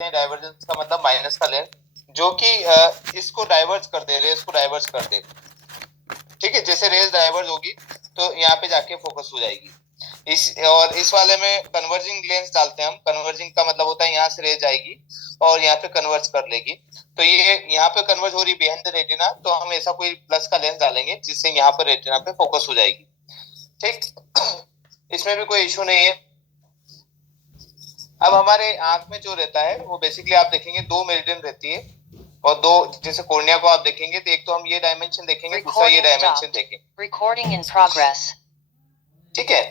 हैं डाइवर्जेंस का मतलब माइनस का लेंथ, जो कि इसको डाइवर्ज कर दे, रेस को डाइवर्ज कर दे। ठीक है, जैसे रेस डाइवर्ज होगी तो यहाँ पे जाके फोकस हो जाएगी। इस वाले में कन्वर्जिंग लेंस डालते हैं हम। कन्वर्जिंग का मतलब होता है यहाँ से रेज आएगी और यहाँ पे कन्वर्ज कर लेगी। तो ये यहाँ पे कन्वर्ज हो रही बिहाइंड द रेटिना, तो हम ऐसा कोई प्लस का लेंस डालेंगे जिससे यहाँ पर रेटिना पे फोकस हो जाएगी। ठीक, इसमें भी कोई इश्यू नहीं है। अब हमारे आंख में जो रहता है वो बेसिकली आप देखेंगे दो मेरिडियन रहती है, और दो, जैसे कोर्निया को आप देखेंगे तो एक तो हम ये डायमेंशन देखेंगे, दूसरा ये डायमेंशन देखेंगे। Recording in progress. ठीक है,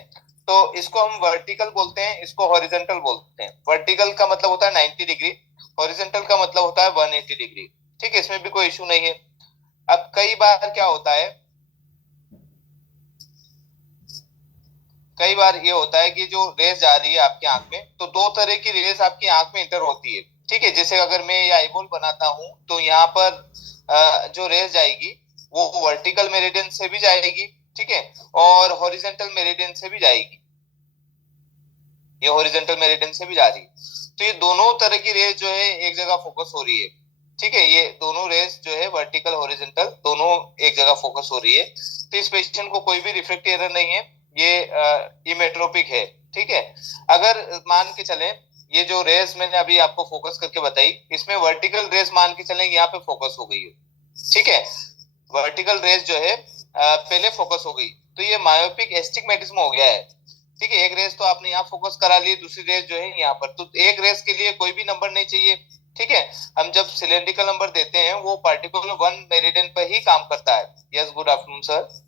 तो इसको हम वर्टिकल बोलते हैं, इसको हॉरिजॉन्टल बोलते हैं। वर्टिकल का मतलब होता है 90 डिग्री, हॉरिजॉन्टल का मतलब होता है 180 डिग्री। ठीक है, इसमें भी कोई इशू नहीं है। अब कई बार क्या होता है, कई बार ये होता है कि जो रेस जा रही है आपकी आंख में, तो दो तरह की रेस आपकी आंख में इंटर होती है। ठीक है, जैसे अगर मैं ये आईबॉल बनाता हूं तो यहाँ पर जो रेस जाएगी वो वर्टिकल मेरिडियन से भी जाएगी, ठीक है, और हॉरिजॉन्टल मेरिडियन से भी जाएगी। ये हॉरिजॉन्टल मेरिडियन से भी जा रही है। तो ये दोनों तरह की रेस जो है एक जगह फोकस हो रही है। ठीक है, ये दोनों रेस जो है वर्टिकल हॉरिजॉन्टल दोनों एक जगह फोकस हो रही है। तो इस पेशेंट को कोई भी रिफ्रैक्टिव एरर नहीं है, ये इमेट्रोपिक है। ठीक है, अगर मान के चले ये जो रेस मैंने अभी आपको फोकस करके बताई, इसमें वर्टिकल रेस मान के चले यहाँ पे फोकस हो गई है। ठीक है, वर्टिकल रेस जो है पहले फोकस हो गई, तो ये मायोपिक एस्टिग्मेटिज्म हो गया है। ठीक है, एक रेस तो आपने यहाँ फोकस करा ली, दूसरी रेस जो है यहाँ पर, तो एक रेस के लिए कोई भी नंबर नहीं चाहिए। ठीक है, हम जब सिलेंड्रिकल नंबर देते हैं वो पार्टिकुलर वन मेरिडियन पर ही काम करता है। Yes, good afternoon sir.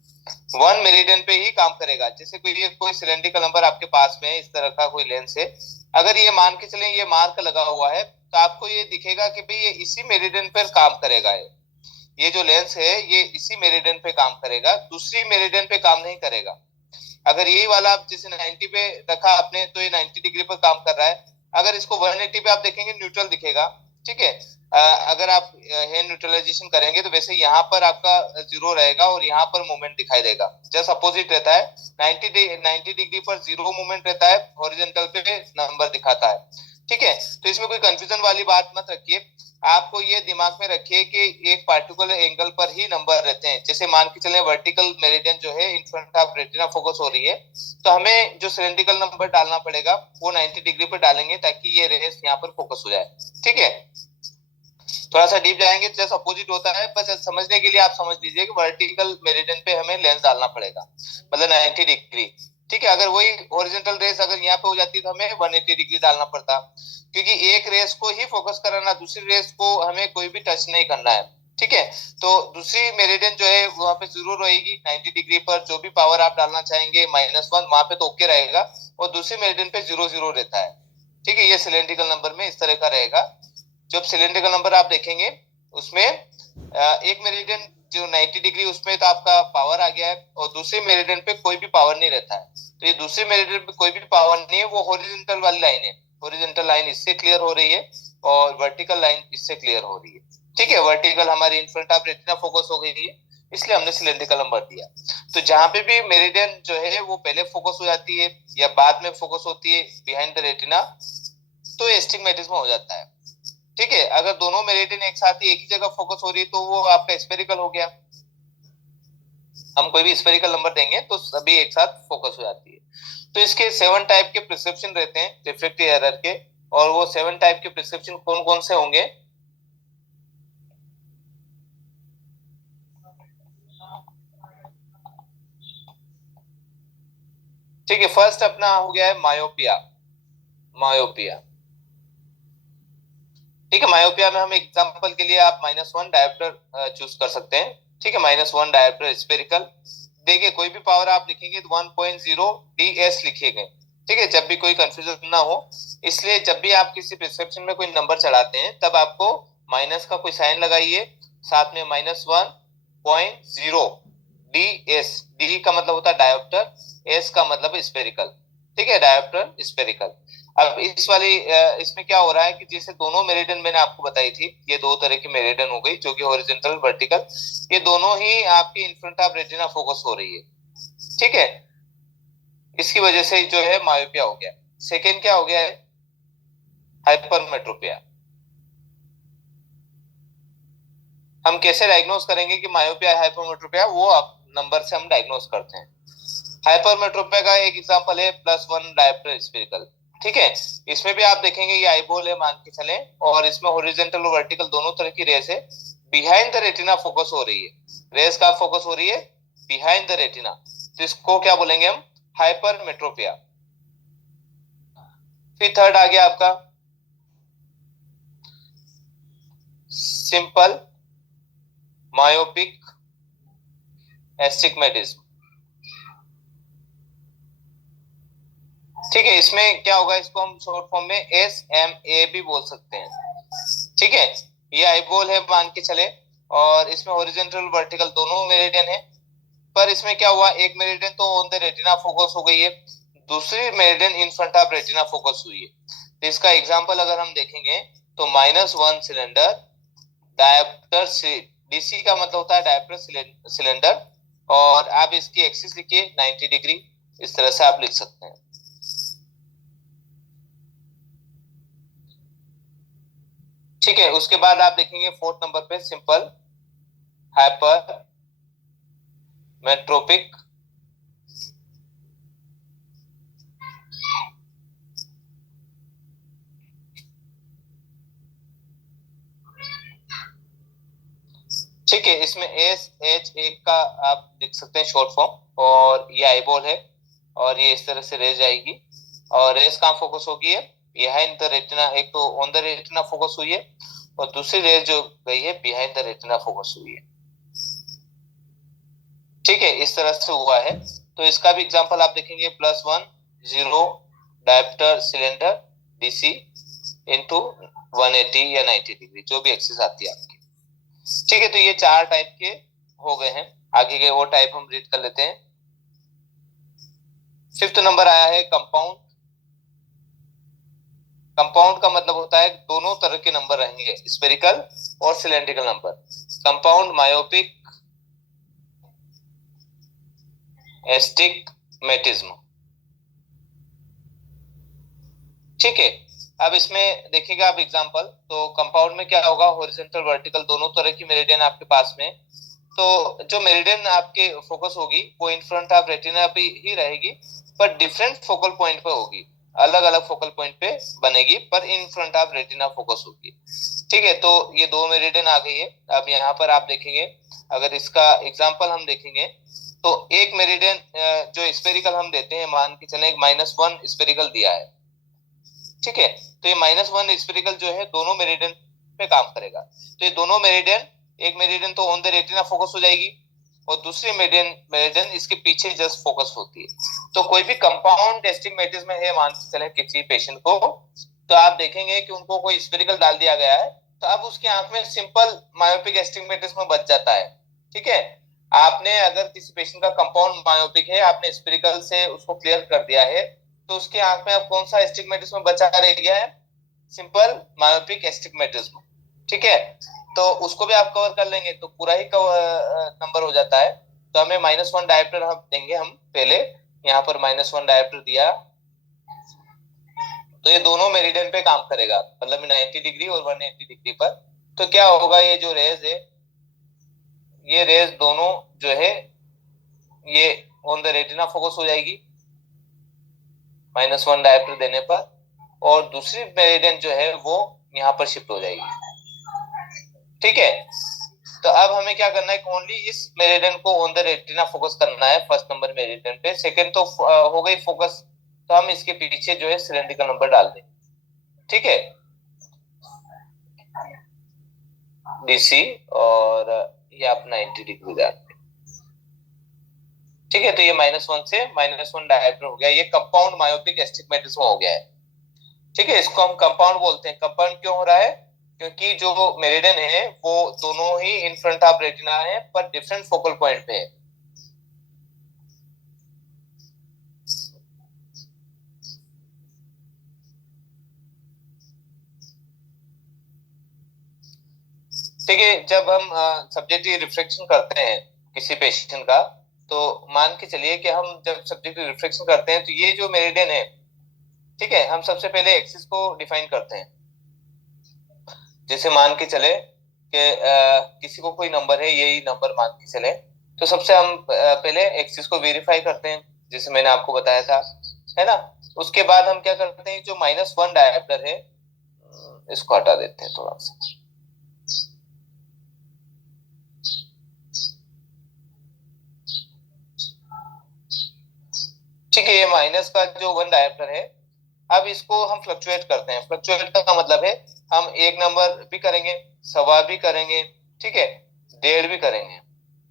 One meridian पे ही काम करेगा। जैसे कोई सिलेंड्रिकल नंबर आपके पास में है, इस तरह का कोई लेंस है, अगर ये मान के चले ये मार्क लगा हुआ है, तो आपको ये दिखेगा कि भाई ये इसी मेरिडियन पर काम करेगा। ये जो लेंस है ये इसी मेरिडियन पे काम करेगा, दूसरी मेरिडियन पे काम नहीं करेगा। अगर यही वाला आप जैसे 90 पे रखा आपने तो ये 90 डिग्री पर काम कर रहा है। अगर इसको 180 पे आप देखेंगे न्यूट्रल दिखेगा। ठीक है, अगर आप हैंड न्यूट्रलाइजेशन करेंगे तो वैसे यहाँ पर आपका जीरो रहेगा और यहाँ पर मूवमेंट दिखाई देगा। जस्ट अपोजिट रहता है, 90 डिग्री पर जीरो मूवमेंट रहता है, हॉरिजॉन्टल पे नंबर दिखाता है। ठीक है, तो इसमें कोई कंफ्यूजन वाली बात मत रखिए। आपको ये दिमाग में रखिए कि एक पार्टिकुलर एंगल पर ही नंबर रहते हैं। जैसे मान के चले वर्टिकल मेरिडियन जो है in front of retina focus हो रही है, तो हमें जो सिलेंड्रिकल नंबर डालना पड़ेगा वो 90 डिग्री पर डालेंगे ताकि ये रेस यहाँ पर फोकस हो जाए। ठीक है, थोड़ा सा डीप जाएंगे, जस्ट अपोजिट होता है। बस समझने के लिए आप समझ लीजिए कि वर्टिकल मेरिडियन पे हमें लेंस डालना पड़ेगा, मतलब 90 डिग्री। ठीक है, अगर वही हॉरिजॉन्टल रेस अगर यहाँ पे हो जाती तो हमें 180 डिग्री डालना पड़ता, क्योंकि एक रेस को ही फोकस कराना, दूसरी रेस को हमें कोई भी टच नहीं करना है। ठीक है, तो दूसरी मेरिडियन जो है वहां पे जीरो रहेगी 90 डिग्री पर, जो भी पावर आप डालना चाहेंगे -1 वहां पे तो ओके रहेगा, और दूसरी मेरिडियन पे 0 रहता है। ठीक है, ये सिलेंड्रिकल नंबर में इस तरह का रहेगा। जब सिलेंड्रिकल नंबर आप देखेंगे उसमें एक मेरिडियन जो 90 डिग्री उसमें तो आपका पावर आ गया है, और दूसरे मेरिडियन पे कोई भी पावर नहीं रहता है। तो ये दूसरे मेरिडियन पे कोई भी पावर नहीं है, वो हॉरिजॉन्टल वाली लाइन है। हॉरिजॉन्टल लाइन इससे क्लियर हो रही है और वर्टिकल लाइन इससे क्लियर हो रही है। ठीक है, वर्टिकल हमारी in front of retina focus हो गई है, इसलिए हमने सिलेंड्रिकल नंबर दिया। तो जहां पे भी मेरिडियन जो है वो पहले फोकस हो जाती है या बाद में फोकस होती है बिहाइंड द रेटिना, तो एस्टिग्मेटिज्म हो जाता है। ठीक है, अगर दोनों मेरिडियन एक साथ ही एक ही जगह फोकस हो रही है तो वो आपका स्फेरिकल हो गया। हम कोई भी स्फेरिकल नंबर देंगे तो सभी एक साथ फोकस हो जाती है। तो इसके 7 टाइप के प्रिस्क्रिप्शन रहते हैं रिफ्रैक्टिव एरर के, और वो 7 टाइप के प्रिस्क्रिप्शन कौन कौन से होंगे? ठीक है, फर्स्ट अपना हो गया है मायोपिया। मायोपिया, ठीक है, मायोपिया में हम एग्जांपल के लिए आप -1 डायोप्टर चूज कर सकते हैं। ठीक है, -1 डायोप्टर स्फेरिकल। देखिए कोई भी पावर आप लिखेंगे तो 1.0 ds लिखिएगा। ठीक है, जब भी कोई कंफ्यूजन ना हो, इसलिए जब भी आप किसी प्रिस्क्रिप्शन में कोई नंबर चढ़ाते हैं तब आपको माइनस का कोई साइन लगाइए, साथ में -1.0 ds। डी का मतलब होता है डायोप्टर, एस का मतलब स्फेरिकल। ठीक है, डायोप्टर स्फेरिकल। अब इसमें क्या हो रहा है कि जैसे दोनों मेरिडियन मैंने आपको बताई थी, ये दो तरह की मेरिडियन हो गई जो कि हॉरिजॉन्टल वर्टिकल, ये दोनों ही आपकी in front of retina focus हो रही है। ठीक है, इसकी वजह से जो है मायोपिया हो गया। सेकेंड क्या हो गया है? हाइपरमेट्रोपिया। हम कैसे डायग्नोस करेंगे कि मायोपिया हाइपरमेट्रोपिया, वो आप नंबर से हम डायग्नोस करते हैं। हाइपरमेट्रोपिया का एक एग्जांपल है +1 डायप्टर स्फेरिकल। ठीक है, इसमें भी आप देखेंगे ये आईबॉल है मान के चले, और इसमें हॉरिजॉन्टल और वर्टिकल दोनों तरह की रेस है। बिहाइंड द रेटिना फोकस हो रही है, रेस का फोकस हो रही है बिहाइंड द रेटिना, तो इसको क्या बोलेंगे हम? हाइपरमेट्रोपिया। फिर थर्ड आ गया आपका सिंपल मायोपिक एस्टिग्मेटिज्म। ठीक है, इसमें क्या होगा, इसको हम शॉर्ट फॉर्म में SMA भी बोल सकते हैं। ठीक है, ये आईबॉल है मान के चले, और इसमें हॉरिजॉन्टल वर्टिकल दोनों मेरिडियन है। पर इसमें क्या हुआ, एक मेरिडियन तो ऑन द रेटिना फोकस हो गई है, दूसरी meridian in front of retina focus हुई है। तो इसका एग्जांपल अगर हम देखेंगे तो -1 सिलेंडर डायप्टर, डीसी का मतलब होता है डायप्टर सिलेंडर, और आप इसकी एक्सिस लिखिए 90 डिग्री, इस तरह से आप लिख सकते हैं। ठीक है, उसके बाद आप देखेंगे फोर्थ नंबर पे सिंपल हाइपर मेट्रोपिक ठीक है, इसमें SHA का आप लिख सकते हैं शॉर्ट फॉर्म, और ये आईबॉल है, और ये इस तरह से रेज आएगी, और रेज कहाँ फोकस होगी है, बिहाइंड द रेटिना। एक तो ऑन द रेटिना फोकस हुई है, और दूसरी रेज जो गई है बिहाइंड द रेटिना फोकस हुई है। ठीक है, इस तरह से हुआ है। तो इसका भी एग्जांपल आप देखेंगे +1 0 डायप्टर सिलेंडर डीसी इनटू 180 या 90 डिग्री, जो भी एक्सिस आती है आपकी। ठीक है, तो ये 4 टाइप के हो गए हैं। आगे के और टाइप हम रीड कर लेते हैं। फिफ्थ नंबर आया है कंपाउंड। कंपाउंड का मतलब होता है दोनों तरह के नंबर रहेंगे, स्फेरिकल और cylindrical number. Compound myopic astigmatism. ठीक है, अब इसमें देखिएगा आप एग्जांपल, तो कंपाउंड में क्या होगा, हॉरिजॉन्टल वर्टिकल दोनों तरह की मेरिडियन आपके पास में। तो जो मेरिडियन आपके फोकस होगी वो इन फ्रंट ऑफ रेटिना भी ही रहेगी, पर डिफरेंट फोकल पॉइंट पे होगी, अलग अलग फोकल पॉइंट पे बनेगी, पर in front of retina focus होगी। ठीक है, तो ये 2 मेरिडियन आ गई है। अब यहाँ पर आप देखेंगे, अगर इसका एग्जांपल हम देखेंगे, तो एक मेरिडियन जो स्फेरिकल हम देते हैं, मान के चले -1 स्फेरिकल दिया है। ठीक है, तो ये -1 स्फेरिकल जो है दोनों मेरिडियन पे काम करेगा। तो ये दोनों मेरिडियन, एक मेरिडियन तो ऑन द रेटिना फोकस हो जाएगी, और दूसरी मेरिडियन मेरिडियन इसके पीछे जस्ट फोकस होती है। तो कोई भी कंपाउंड एस्टिग्मेटिज्म में है, मान के चले किसी पेशेंट को, तो आप देखेंगे कि उनको कोई स्फेरिकल डाल दिया गया है, तो अब उसकी आंख में सिंपल मायोपिक एस्टिग्मेटिज्म बच जाता है। ठीक है, आपने अगर किसी पेशेंट का कंपाउंड मायोपिक है, आपने स्फेरिकल से उसको क्लियर कर दिया है, तो उसके आंख में अब कौन सा एस्टिग्मेटिज्म बचा रह गया है, सिंपल मायोपिक एस्टिग्मेटिज्म। ठीक है, तो उसको भी आप कवर कर लेंगे तो पूरा ही नंबर हो जाता है। तो हमें -1 डायप्टर हम देंगे, हम पहले यहाँ पर -1 डायप्टर दिया, तो ये दोनों मेरिडियन पे काम करेगा, मतलब 90 डिग्री और 180 डिग्री पर। तो क्या होगा, ये जो रेज है, ये रेज दोनों जो है ये ऑन द रेटिना फोकस हो जाएगी -1 डायप्टर देने पर, और दूसरी मेरिडियन जो है वो यहाँ पर शिफ्ट हो जाएगी। ठीक है, तो अब हमें क्या करना है, ओनली इस मेरिडियन को ऑन द रेटिना फोकस करना है, फर्स्ट नंबर मेरिडियन पे। सेकंड तो हो गई फोकस, तो हम इसके पीछे जो है सिलेंड्रिकल नंबर डाल दें। ठीक है, डीसी, और ये आप 90 डिग्री डाल दें। ठीक है, तो ये -1 से -1 डायप्टर हो गया, ये कंपाउंड मायोपिक एस्टिग्मेटिज्म हो गया है। ठीक है, इसको हम कंपाउंड बोलते हैं। कंपाउंड क्यों हो रहा है, क्योंकि जो मेरिडियन है वो दोनों ही इन फ्रंट ऑफ रेटिना है, पर डिफरेंट फोकल पॉइंट पे है। ठीक है, जब हम सब्जेक्टिव रिफ्लेक्शन करते हैं किसी पेशेंट का, तो मान के चलिए कि हम जब सब्जेक्टिव रिफ्लेक्शन करते हैं, तो ये जो मेरिडियन है, ठीक है, हम सबसे पहले एक्सिस को डिफाइन करते हैं। जैसे मान के चले कि किसी को कोई नंबर है, यही नंबर मान के चले, तो सबसे हम पहले एक्सिस को वेरीफाई करते हैं, जैसे मैंने आपको बताया था, है ना। उसके बाद हम क्या करते हैं, जो -1 डायरेक्टर है इसको हटा देते हैं थोड़ा सा। ठीक है, ये माइनस का जो 1 डायरेक्टर है, अब इसको हम फ्लक्चुएट करते हैं। फ्लक्चुएट का मतलब है हम एक नंबर भी करेंगे, सवा भी करेंगे, ठीक है, डेढ़ भी करेंगे,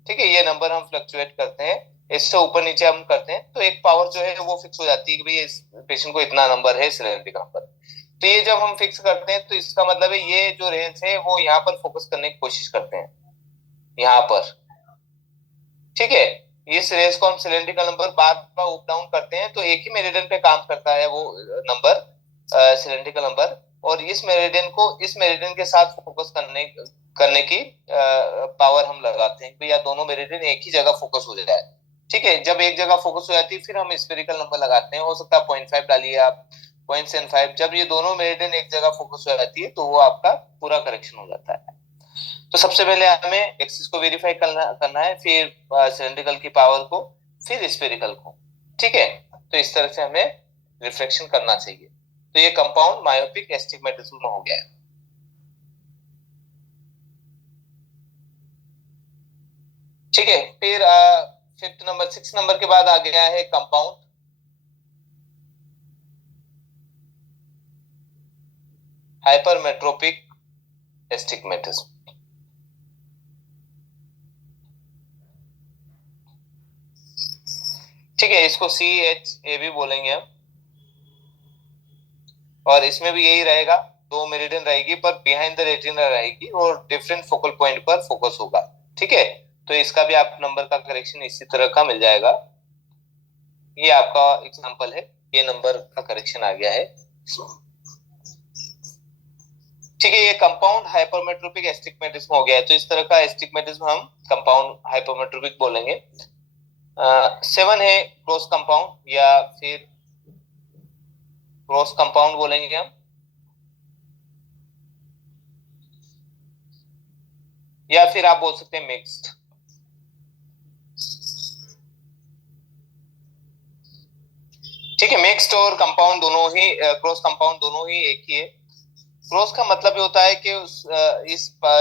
ठीक है। ये नंबर हम फ्लक्चुएट करते हैं, इससे ऊपर नीचे हम करते हैं, तो एक पावर जो है वो फिक्स हो जाती है कि भाई इस पेशेंट को इतना नंबर है, सिलेंडरिकल नंबर। तो ये जब हम फिक्स करते हैं तो इसका मतलब है ये जो रेंज है वो यहाँ पर फोकस करने की कोशिश करते हैं, यहाँ पर, ठीक है। इस रेस को हम सिलेंड्रिकल नंबर बार बार अप डाउन करते हैं, तो एक ही मेरिडियन पे काम करता है वो नंबर, सिलेंड्रिकल नंबर। और इस मेरिडियन को इस मेरिडियन के साथ फोकस करने करने की पावर हम लगाते हैं, या दोनों मेरिडियन एक ही जगह फोकस हो जाए, ठीक है। जब एक जगह फोकस हो जाती है फिर हम स्फेरिकल नंबर लगाते हैं, हो सकता है 0.5 डालिए आप, 0.75। जब ये दोनों मेरिडियन एक जगह फोकस हो जाती है तो वो आपका पूरा करेक्शन हो जाता है। तो सबसे पहले हमें एक्सिस को वेरीफाई करना है, फिर सिलेंड्रिकल की पावर को, फिर स्फेरिकल को, ठीक है। तो इस तरह से हमें रिफ्लेक्शन करना चाहिए। तो ये कंपाउंड मायोपिक एस्टिग्मेटिज्म हो गया है। ठीक है, फिर 6 नंबर के बाद आ गया है कंपाउंड हाइपरमेट्रोपिक एस्टिग्मेटिज्म। ठीक है, इसको CHA भी बोलेंगे हम। और इसमें भी यही रहेगा, दो मेरिडियन रहेगी पर बिहाइंड द रेटिना रहेगी और डिफरेंट फोकल पॉइंट पर फोकस होगा, ठीक है। तो इसका भी आप नंबर का करेक्शन इसी तरह का मिल जाएगा। ये आपका एग्जांपल है, ये नंबर का करेक्शन आ गया है। ठीक है, ये कंपाउंड हाइपरमेट्रोपिक एस्टिग्मेटिज्म हो गया है। तो इस तरह का एस्टिग्मेटिज्म हम कंपाउंड हाइपरमेट्रोपिक बोलेंगे। 7 है क्रॉस कंपाउंड, या फिर क्रॉस कंपाउंड बोलेंगे हम, या फिर आप बोल सकते हैं मिक्स्ड। ठीक है, मिक्स्ड और कंपाउंड दोनों ही, क्रॉस कंपाउंड दोनों ही एक ही है। क्रॉस का मतलब ये होता है कि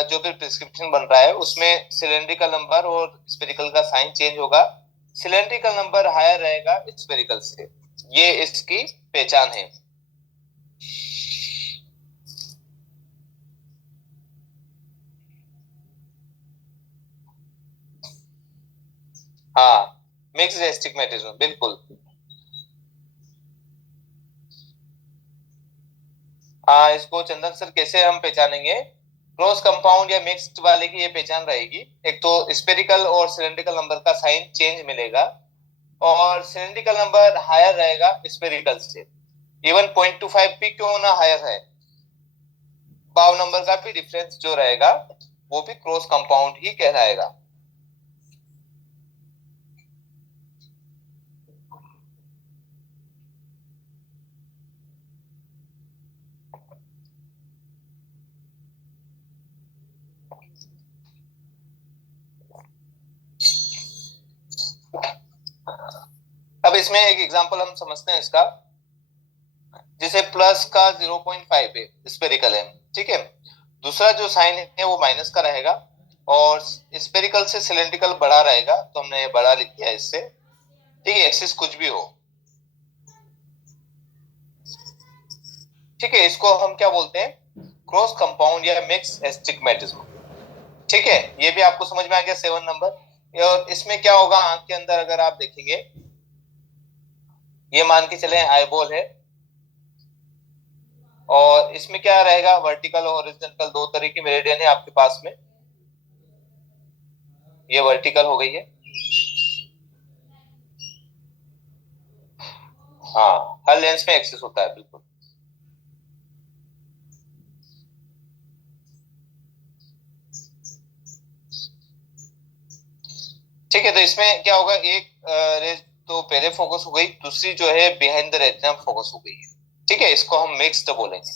जो भी प्रिस्क्रिप्शन बन रहा है उसमें सिलेंड्रिकल नंबर और स्फेरिकल का साइन चेंज होगा। सिलेंड्रिकल नंबर हायर रहेगा स्फेरिकल से, ये इसकी पहचान है। हाँ, मिक्स्ड एस्टिग्मेटिज्म, बिल्कुल। हाँ, इसको चंदन सर कैसे हम पहचानेंगे? क्रॉस कंपाउंड या मिक्स्ड वाले की ये पहचान रहेगी, एक तो स्फेरिकल और सिलेंड्रिकल नंबर का साइन चेंज मिलेगा, और सिलेंड्रिकल नंबर हायर रहेगा स्फेरिकल से। इवन 0.25 भी क्यों ना हायर है, पाव नंबर का भी डिफरेंस जो रहेगा वो भी क्रॉस कंपाउंड ही कहलाएगा। अब इसमें एक एग्जांपल हम समझते हैं इसका, जैसे प्लस का 0.5 है, स्पेरिकल है, ठीक है। दूसरा जो साइन है वो माइनस का रहेगा, और स्पेरिकल से सिलेंड्रिकल बड़ा रहेगा, तो हमने बड़ा लिख दिया इससे, ठीक है, एक्सिस कुछ भी हो। ठीक है, इसको हम क्या बोलते हैं, क्रॉस कंपाउंड या मिक्स एस्टिग्मेटिज्म। ठीक है, ये भी आपको समझ में आ गया 7 नंबर। और इसमें क्या होगा, आंख के अंदर अगर आप देखेंगे, ये मान के चले आईबॉल है, और इसमें क्या रहेगा, वर्टिकल और हॉरिजॉन्टल दो तरह की मेरिडियन है आपके पास में। ये वर्टिकल हो गई है, हाँ, हर लेंस में एक्सेस होता है, बिल्कुल। ठीक है, तो इसमें क्या होगा, एक रेज तो पहले फोकस हो गई, दूसरी जो है बिहाइंड द रेटिना फोकस हो गई है। ठीक है, इसको हम मिक्स्ड बोलेंगे।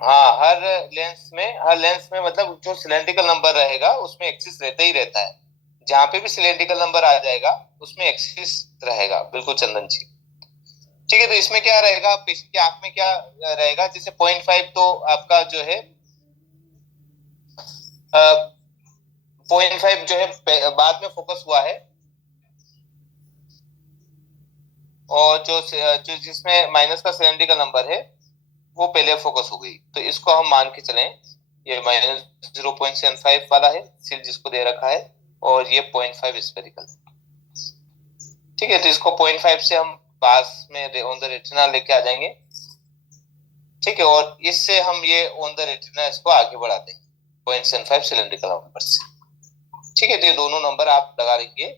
हाँ, हर लेंस में मतलब जो सिलेंड्रिकल नंबर रहेगा उसमें एक्सिस रहता ही रहता है। जहां पे भी सिलेंड्रिकल नंबर आ जाएगा उसमें एक्सिस रहेगा, बिल्कुल चंदन जी। ठीक है, तो इसमें क्या रहेगा, पेशेंट की आंख में क्या रहेगा, जैसे 0.5 तो आपका जो है 0.5 जो है बाद में फोकस हुआ है, और जो जिसमें माइनस का सिलेंड्रिकल नंबर है वो पहले फोकस हो गई, तो इसको हम मान के चलें ये -0.75 वाला है सिल जिसको दे रखा है, और ये 0.5 स्पेरिकल। ठीक है, तो इसको 0.5 से हम पास में ऑन द रेटिना लेके आ जाएंगे। ठीक है, और इससे हम ये ऑन द रेटिना इसको आगे बढ़ा देंगे 0.75 सिलेंड्रिकल नंबर से। ठीक है, तो ये दोनों नंबर आप लगा लेंगे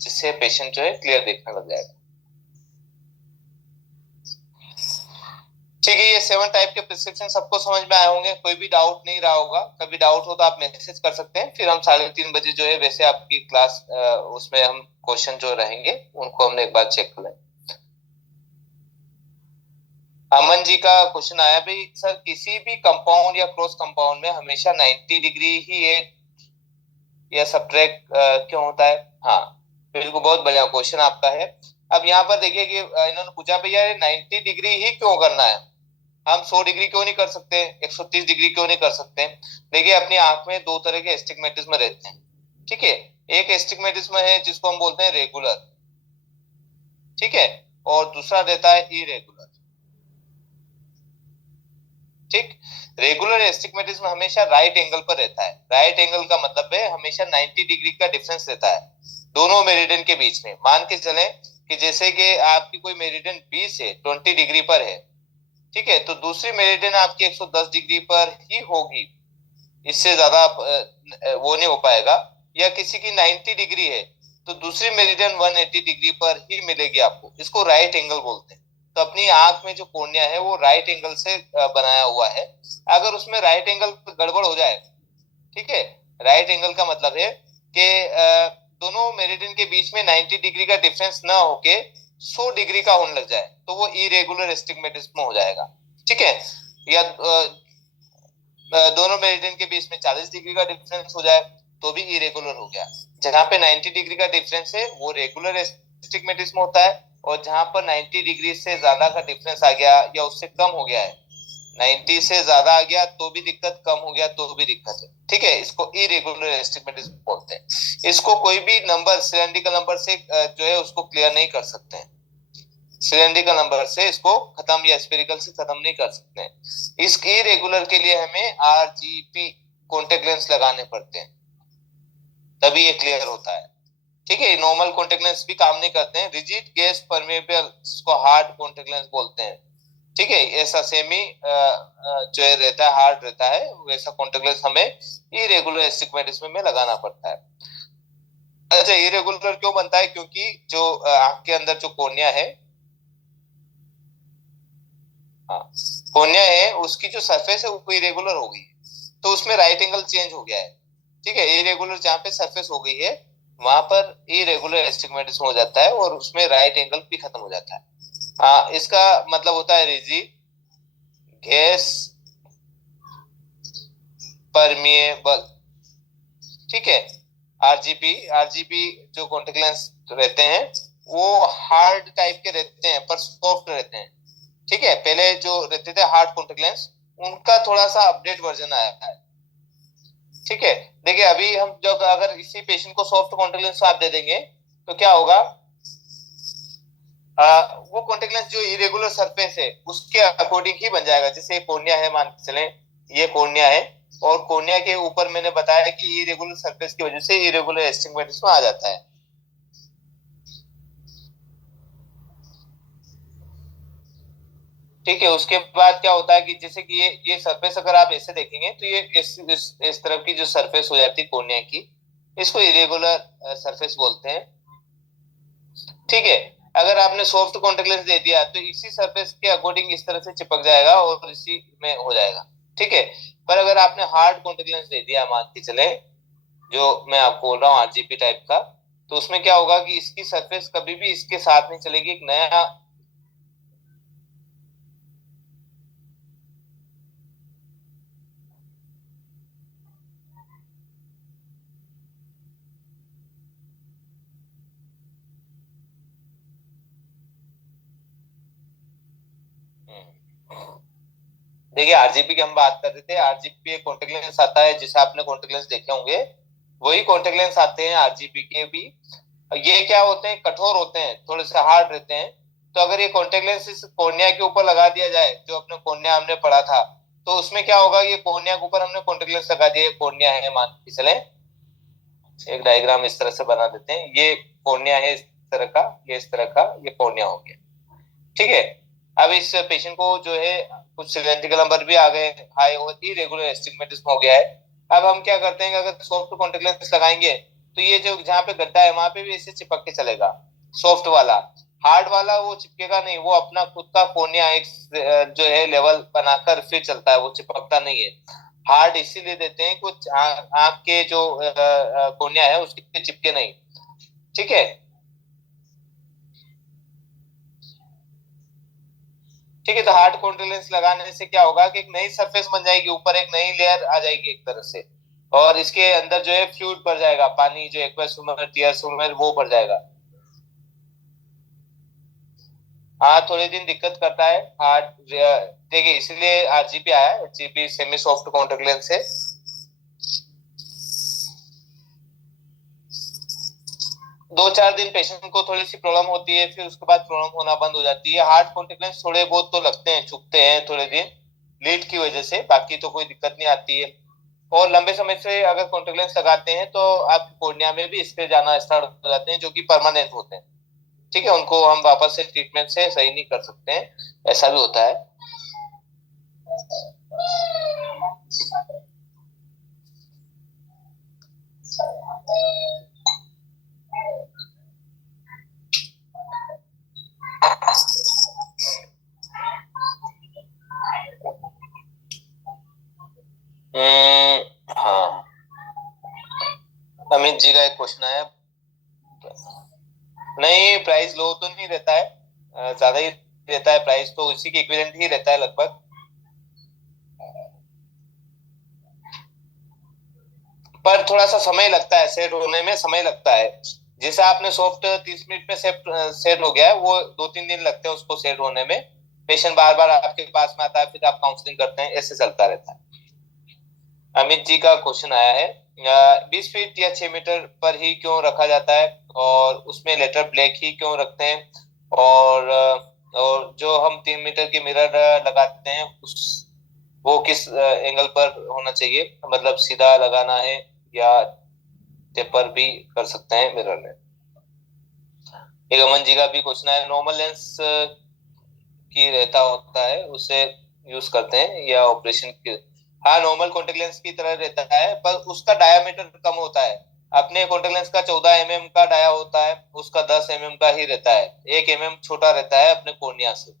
जिससे पेशेंट जो है क्लियर देखने लग जाएगा। ठीक है, ये 7 टाइप के प्रिस्क्रिप्शन सबको समझ में आए होंगे, कोई भी डाउट नहीं रहा होगा। कभी डाउट हो तो आप मैसेज कर सकते हैं, फिर हम 3:30 बजे जो है वैसे आपकी क्लास उसमें हम क्वेश्चन जो रहेंगे उनको हमने एक बार चेक कर लें। अमन जी का क्वेश्चन आया भाई सर, किसी भी कंपाउंड या क्रॉस कंपाउंड में हमेशा 90 डिग्री ही एक या सब्ट्रैक्ट क्यों होता है? हाँ, बिल्कुल, बहुत बढ़िया क्वेश्चन आपका है। अब यहाँ पर देखिए कि इन्होंने पूछा भैया 90 डिग्री ही क्यों करना है, हम 100 डिग्री क्यों नहीं कर सकते, 130 डिग्री क्यों नहीं कर सकते? देखिए, अपनी आंख में दो तरह के एस्टिग्मेटिज्म रहते हैं। ठीक है, एक एस्टिग्मेटिज्म है जिसको हम बोलते हैं रेगुलर, ठीक है, और दूसरा रहता है इरेगुलर। ठीक, रेगुलर एस्टिग्मेटिज्म हमेशा राइट एंगल पर रहता है। राइट एंगल का मतलब है हमेशा 90 डिग्री का डिफरेंस रहता है दोनों मेरिडियन के बीच में। मान के चलें कि जैसे कि आपकी कोई मेरिडियन 20 है, 20 डिग्री पर है, ठीक है, तो दूसरी मेरिडियन आपकी 110 डिग्री पर ही होगी, इससे ज्यादा वो नहीं हो पाएगा। या किसी की 90 डिग्री है तो दूसरी मेरिडियन 180 डिग्री पर ही मिलेगी आपको, इसको राइट एंगल बोलते हैं। तो अपनी आंख में जो कॉर्निया है वो राइट एंगल से बनाया हुआ है। अगर उसमें राइट एंगल गड़बड़ हो जाए, ठीक है, राइट एंगल का मतलब है कि दोनों मेरिडियन के बीच में 90 डिग्री का डिफरेंस ना होके 100 डिग्री का होने लग जाए तो वो इरेगुलर एस्टिग्मेटिज्म हो जाएगा। ठीक है, या दोनों मेरिडियन के बीच में 40 डिग्री का डिफरेंस हो जाए तो भी इरेगुलर हो गया। जहां पे 90 डिग्री का डिफरेंस है वो रेगुलर एस्टिग्मेटिज्म होता है, और जहां पर 90 डिग्री से ज्यादा का डिफरेंस आ गया या उससे कम हो गया है, 90 से ज्यादा आ गया तो भी दिक्कत, कम हो गया तो भी दिक्कत है। ठीक है, इसको इरेगुलर एस्टिग्मेटिज्म बोलते हैं। इसको कोई भी नंबर सिलेंड्रिकल नंबर से जो है उसको क्लियर नहीं कर सकते हैं। सिलेंड्रिकल नंबर से इसको खत्म या स्फेरिकल से खत्म नहीं कर सकते हैं। इस इरेगुलर के लिए हमें RGP कॉन्टेक्ट लेंस लगाने पड़ते हैं, तभी ये क्लियर होता है। ठीक है, नॉर्मल कॉन्टेक्ट लेंस भी काम नहीं करते हैं। रिजिड गैस परमेबल जिसको हार्ड कॉन्टेक्ट लेंस बोलते हैं, ठीक है, ऐसा सेमी जो है रहता है, हार्ड रहता है, वैसा कॉन्टेक्ट लेंस हमें इरेगुलर एस्टिग्मेटिज्म में लगाना पड़ता है। अच्छा, इरेगुलर क्यों बनता है? क्योंकि जो आंख के अंदर जो कॉर्निया है, हाँ, कॉर्निया है, उसकी जो सरफेस है वो इरेगुलर हो गई है, तो उसमें राइट एंगल चेंज हो गया है। ठीक है, इरेगुलर जहां पे सरफेस हो गई है वहां पर इरेगुलर एस्टिग्मेटिज्म हो जाता है और उसमें राइट एंगल भी खत्म हो जाता है। हाँ, इसका मतलब होता है रिजिड गैस परमिएबल। ठीक है, आरजीपी जो कॉन्टेक्ट लेंस रहते हैं वो हार्ड टाइप के रहते हैं पर सॉफ्ट रहते हैं। ठीक है, पहले जो रहते थे हार्ड कॉन्टेक्ट लेंस, उनका थोड़ा सा अपडेट वर्जन आया है। ठीक है, देखिए अभी हम जब अगर इसी पेशेंट को सॉफ्ट कॉन्टेक्ट लेंस आप दे देंगे तो क्या होगा, वो कॉन्टेक्ट लेंस जो इरेगुलर सरफेस है उसके अकॉर्डिंग ही बन जाएगा। जैसे कॉर्निया है, मान के चले ये कॉर्निया है, और कॉर्निया के ऊपर मैंने बताया कि इरेगुलर सरफेस की वजह से इरेगुलर एस्टिग्मेटिज्म आ जाता है। ठीक है, उसके बाद क्या होता है कि जैसे कि ये सरफेस अगर आप ऐसे देखेंगे तो ये इस तरफ की जो सरफेस हो जाती है कोर्निया की, इसको इरेगुलर सरफेस बोलते हैं। ठीक है, अगर आपने सॉफ्ट कॉन्टेक्ट लेंस दे दिया तो इसी सरफेस के अकॉर्डिंग इस तरह से चिपक जाएगा और इसी में हो जाएगा। ठीक है, पर अगर आपने हार्ड कॉन्टेक्ट लेंस दे दिया, मान के चले जो मैं आपको बोल रहा हूँ RGP टाइप का, तो उसमें क्या होगा कि इसकी सरफेस कभी भी इसके साथ नहीं चलेगी, एक नया देखिए आरजीपी की हम बात कर रहे थे, आरजीपी एक कॉन्टेक्ट लेंस आता है, जिसे आपने कॉन्टेक्ट लेंस देखे होंगे, वही कॉन्टेक्ट लेंस आते हैं आरजीपी के भी। ये क्या होते हैं, कठोर होते हैं, थोड़े से हार्ड रहते हैं। तो अगर ये कॉन्टेक्ट लेंस इस कॉर्निया के ऊपर लगा दिया जाए, जो अपने कॉर्निया हमने पढ़ा था, तो उसमें क्या होगा, ये कॉर्निया के ऊपर हमने कॉन्टेक्ट लेंस लगा दिया, कॉर्निया है मान के चले, एक डायग्राम इस तरह से बना देते हैं, ये कॉर्निया है इस तरह का, ये इस तरह का, ये कॉर्निया हो गया, ठीक है। अब इस पेशेंट को जो है कुछ सिलेंड्रिकल नंबर भी आ गए, हाई और इरेगुलर एस्टिग्मेटिज्म हो गया है। अब हम क्या करते हैं कि अगर सॉफ्ट कॉन्टेक्ट लेंस लगाएंगे, तो ये जो जहाँ पे गड्ढा है वहां पे भी इसे चिपक के चलेगा, सॉफ्ट वाला। हार्ड वाला वो चिपकेगा नहीं, वो अपना खुद का कोनिया एक जो है लेवल बनाकर फिर चलता है, वो चिपकता नहीं है। हार्ड इसीलिए देते हैं कुछ आंख के जो कोनिया है उसके चिपके नहीं, ठीक है। ठीक है, तो हार्ड कॉन्टेक्ट लेंस लगाने से क्या होगा कि एक नई सरफेस बन जाएगी, ऊपर एक नई लेयर आ जाएगी एक तरह से, और इसके अंदर जो है फ्लूइड भर जाएगा, पानी जो एक्वस ह्यूमर टीयर्स ह्यूमर वो भर जाएगा। हाँ, थोड़े दिन दिक्कत करता है हार्ड, देखिए इसलिए आरजीपी आया है, GP semi soft contact lens है। 2-4 दिन पेशेंट को थोड़ी सी प्रॉब्लम होती है, फिर उसके बाद प्रॉब्लम होना बंद हो जाती है। हार्ड कॉन्टेक्ट लेंस थोड़े बहुत तो लगते हैं, चुभते हैं थोड़े दिन लीड की वजह से, बाकी तो कोई दिक्कत नहीं आती है। और लंबे समय से अगर कॉन्टेक्ट लेंस लगाते हैं तो आप कोर्निया में भी स्प्रे जाना स्टार्ट हो जाते हैं, जो कि परमानेंट होते हैं, ठीक है। उनको हम वापस से ट्रीटमेंट से सही नहीं कर सकते हैं, ऐसा भी होता है। हाँ, अमित जी का एक क्वेश्चन आया। नहीं, प्राइस लो तो नहीं रहता है, ज्यादा ही रहता है, प्राइस तो उसी के इक्विवेलेंट ही रहता है लगभग। पर थोड़ा सा समय लगता है, सेट होने में समय लगता है। जैसे आपने सॉफ्ट 30 मिनट में सेट सेट हो गया है, वो 2-3 दिन लगते हैं उसको सेट होने में। पेशेंट बार बार आपके पास में आता है, फिर आप काउंसलिंग करते हैं, ऐसे चलता रहता है। अमित जी का क्वेश्चन आया है, 20 फीट या 6 मीटर पर ही क्यों रखा जाता है, और उसमें लेटर ब्लैक ही क्यों रखते हैं, और जो हम 3 मीटर की मिरर लगाते हैं उस वो किस एंगल पर होना चाहिए, मतलब सीधा लगाना है या टेपर भी कर सकते हैं मिरर में। एक अमन जी का भी क्वेश्चन है, नॉर्मल लेंस की रहता होता है उसे यूज करते हैं या ऑपरेशन की। हाँ, नॉर्मल कॉन्टेक्ट लेंस की तरह रहता है, पर उसका डायामीटर कम होता है। अपने कॉन्टेक्ट लेंस का 14 mm का डाया होता है, उसका 10 mm का ही रहता है, 1 mm छोटा रहता है अपने कोर्निया से,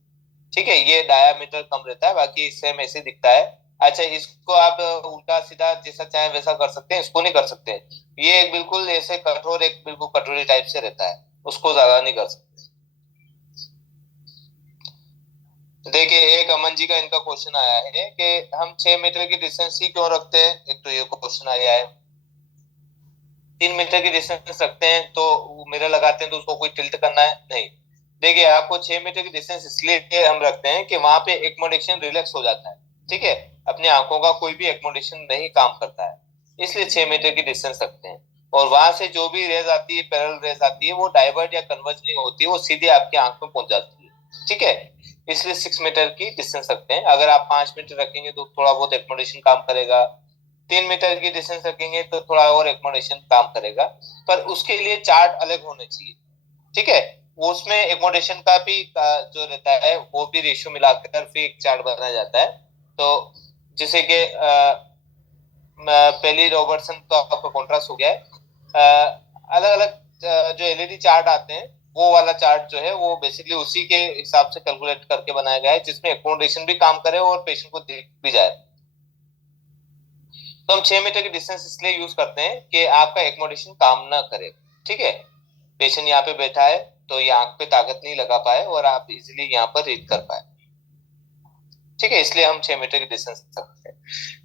ठीक है। ये डायामीटर कम रहता है, बाकी सेम ऐसे दिखता है। अच्छा, इसको आप उल्टा सीधा जैसा चाहे वैसा कर सकते हैं, इसको नहीं कर सकते। ये एक बिल्कुल ऐसे कठोर, एक बिल्कुल कटोरी टाइप से रहता है, उसको ज्यादा नहीं कर सकते। देखिए, एक अमन जी का इनका क्वेश्चन आया है कि हम 6 मीटर की डिस्टेंस ही क्यों रखते हैं, एक तो ये क्वेश्चन आया है। 3 मीटर की डिस्टेंस रखते हैं तो मिरर लगाते हैं तो उसको कोई टिल्ट करना है नहीं। देखिए, आपको 6 मीटर की डिस्टेंस इसलिए हम रखते हैं कि वहां पे एकोमोडेशन रिलैक्स हो जाता है, ठीक है। अपनी आंखों का कोई भी एकोमोडेशन नहीं काम करता है, इसलिए 6 मीटर की डिस्टेंस रखते हैं। और वहां से जो भी रेज आती है, पैरेलल रेज आती है, वो डाइवर्ट या कन्वर्ज नहीं होती, वो सीधे आपकी आंख में पहुंच जाती है, ठीक है। इसलिए 6 मीटर की डिस्टेंस रखते हैं। अगर आप 5 मीटर रखेंगे तो थोड़ा बहुत एकोमोडेशन काम करेगा, 3 मीटर की डिस्टेंस रखेंगे तो थोड़ा और एकोमोडेशन काम करेगा, पर उसके लिए चार्ट अलग होने चाहिए, ठीक है। उसमें एकोमोडेशन का भी जो रहता है वो भी रेशियो मिलाकर फिर एक चार्ट बनाया जाता है। तो जैसे कि पहली रॉबर्टसन का आपका कॉन्ट्रास्ट हो गया है, अलग अलग जो एलईडी चार्ट आते हैं, वो वाला चार्ट जो है वो बेसिकली उसी के हिसाब से कैलकुलेट करके बनाया गया है, जिसमें एकोमोडेशन भी काम करे और पेशेंट को देख भी जाए। तो हम 6 मीटर की डिस्टेंस इसलिए यूज करते हैं कि आपका एकोमोडेशन काम ना करे, ठीक है। पेशेंट यहाँ पे बैठा है तो ये आंख पे ताकत नहीं लगा पाए और आप इजिली यहाँ पर रीड कर पाए, ठीक है। इसलिए हम 6 मीटर की डिस्टेंस रखते हैं।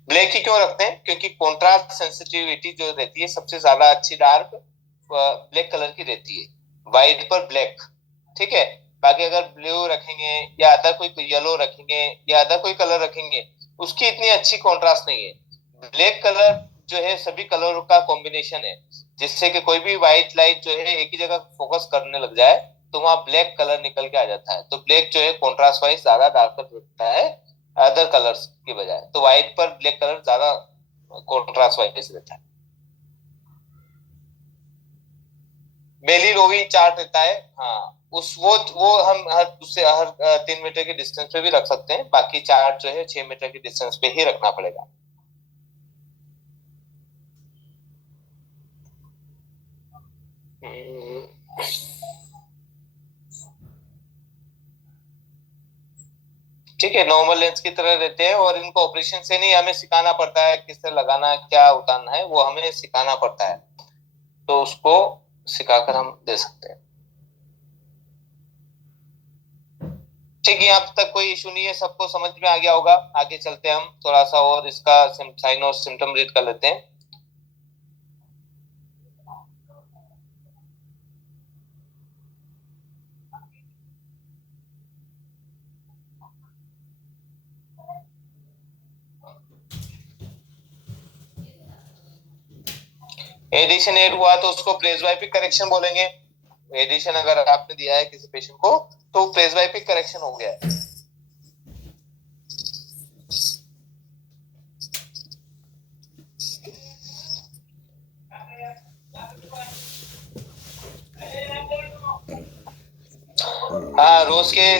ब्लैक ही क्यों रखते हैं, क्योंकि कॉन्ट्रास्ट सेंसिटिविटी जो रहती है सबसे ज्यादा अच्छी डार्क ब्लैक कलर की रहती है, व्हाइट पर ब्लैक, ठीक है। बाकी अगर ब्लू रखेंगे या अदर कोई येलो रखेंगे या अदर कोई कलर रखेंगे, उसकी इतनी अच्छी कॉन्ट्रास्ट नहीं है। ब्लैक कलर जो है सभी कलरों का कॉम्बिनेशन है, जिससे कि कोई भी व्हाइट लाइट जो है एक ही जगह फोकस करने लग जाए तो वहां ब्लैक कलर निकल के आ जाता है। तो ब्लैक जो है कॉन्ट्रास्ट वाइज ज्यादा डार्कर दिखता है अदर कलर्स की बजाय। तो व्हाइट पर ब्लैक कलर ज्यादा कॉन्ट्रास्ट वाइज रहता है। बेली रोवी चार्ट रहता है, हाँ। वो हम हर उससे हर 3 मीटर के डिस्टेंस पे भी रख सकते हैं, बाकी चार्ट जो है 6 मीटर के डिस्टेंस पे ही रखना पड़ेगा। हम्म, ठीक है, नॉर्मल लेंस की तरह रहते हैं और इनको ऑपरेशन से नहीं हमें सिखाना पड़ता है, किस तरह लगाना है, क्या उतारना है, वो हमें सिखाना पड़ता है। तो उसको सिखाकर हम दे सकते हैं। ठीक है, यहाँ तक कोई इशू नहीं है, सबको समझ में आ गया होगा। आगे चलते हैं, हम थोड़ा सा और इसका साइन और सिम्टम रीड कर लेते हैं। एडिशन एड हुआ तो उसको प्रेसबायोपिक करेक्शन बोलेंगे। एडिशन अगर आपने दिया है किसी पेशेंट को तो प्रेसबायोपिक करेक्शन हो गया है। हाँ, रोज के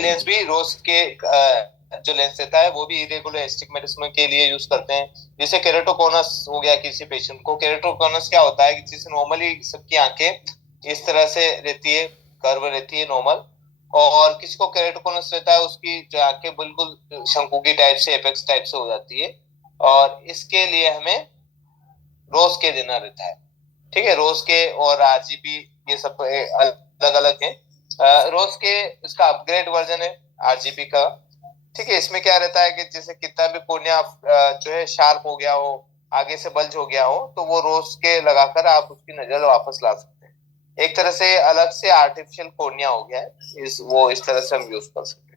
जो लेंस रहता है वो भी इरेगुलर एस्टिग्मेटिज्म के लिए यूज करते हैं। जैसे केरेटोकोनस हो गया किसी पेशेंट को, केरेटोकोनस क्या होता है कि जैसे नॉर्मली सबकी आंखें इस तरह से रहती है, कर्व रहती है नॉर्मल, और किसी को केरेटोकोनस रहता है उसकी जो आंखें बिल्कुल शंकु की टाइप से, एपेक्स टाइप से हो जाती है। और इसके लिए हमें रोज के देना रहता है। ठीक है, रोज के और आरजीबी ये सब अलग अलग है। रोज के इसका अपग्रेड वर्जन है आरजीबी का। ठीक है, इसमें क्या रहता है कि जैसे कितना भी कोर्निया जो है शार्प हो गया हो, आगे से बल्ज हो गया हो, तो वो रोज के लगाकर आप उसकी नजर वापस ला सकते हैं। एक तरह से अलग से आर्टिफिशियल कोर्निया हो गया है, वो इस तरह से हम यूज कर सकते हैं।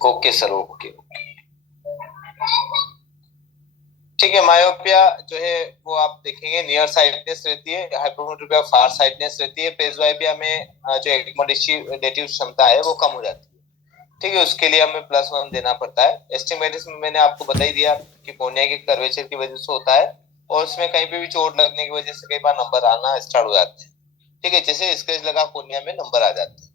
Okay sir, okay. ठीक है, मायोपिया जो है वो आप देखेंगे नियर साइटनेस रहती है, हाइपरमेट्रोपिया फार साइटनेस रहती है। प्रेसबायोपिया में जो एक्मोडेटिव क्षमता है वो कम हो जाती है। ठीक है, उसके लिए हमें +1 देना पड़ता है। एस्टिग्मेटिज्म में मैंने आपको बता ही दिया कि कोर्निया के कर्वेचर की वजह से होता है, और उसमें कहीं पे भी चोट लगने की वजह से कई बार नंबर आना स्टार्ट हो जाते हैं। ठीक है, जैसे स्क्रैच लगा कोर्निया में नंबर आ जाते हैं।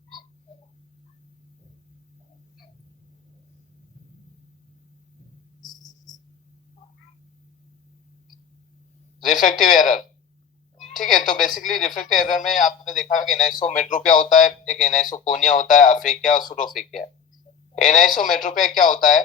रिफ्रैक्टिव एरर, ठीक है, तो बेसिकली रिफ्रैक्टिव एरर में आपने देखा कि एनाइसोमेट्रोपिया होता है, एक एनाइसोकोनिया होता है, अफेकिया और सूडोफेकिया। एनाइसोमेट्रोपिया क्या होता है,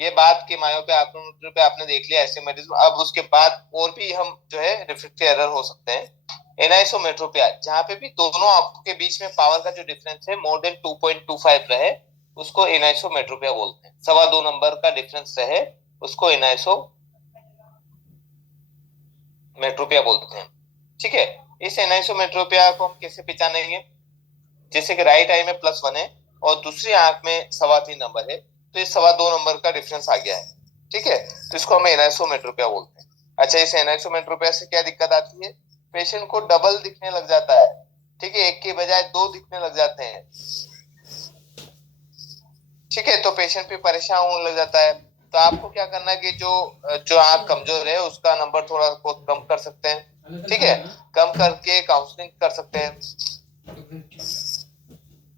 ये बात की मायोपिया पे आपने देख लिया एस्टिग्मेटिज्म। अब उसके बाद और भी हम जो है रिफ्रैक्टिव एरर हो सकते हैं। एनाइसोमेट्रोपिया जहां पे भी दोनों आंखों के बीच में पावर का जो डिफरेंस है मोर देन 2.25 रहे, उसको एनाइसोमेट्रोपिया बोलते हैं। 2.25 नंबर का डिफरेंस रहे, उसको एनाइसोमेट्रोपिया बोलते हैं। ठीक है, इस एनाइसोमेट्रोपिया को हम कैसे पहचानेंगे? जैसे कि राइट आई में +1 है और दूसरी आंख में 3.25 नंबर है, तो ये 2.25 नंबर का डिफरेंस आ गया है। ठीक है, तो इसको हम एनाइसोमेट्रोपिया बोलते हैं। अच्छा, इस एनाइसोमेट्रोपिया से क्या दिक्कत आती है? पेशेंट को डबल दिखने लग जाता है। ठीक है, एक के बजाय दो दिखने लग जाते हैं। ठीक है, तो पेशेंट भी परेशान होने लग जाता है। तो आपको क्या करना है कि जो जो आंख कमजोर है उसका नंबर थोड़ा बहुत कम कर सकते हैं। ठीक है, कम करके काउंसलिंग कर सकते हैं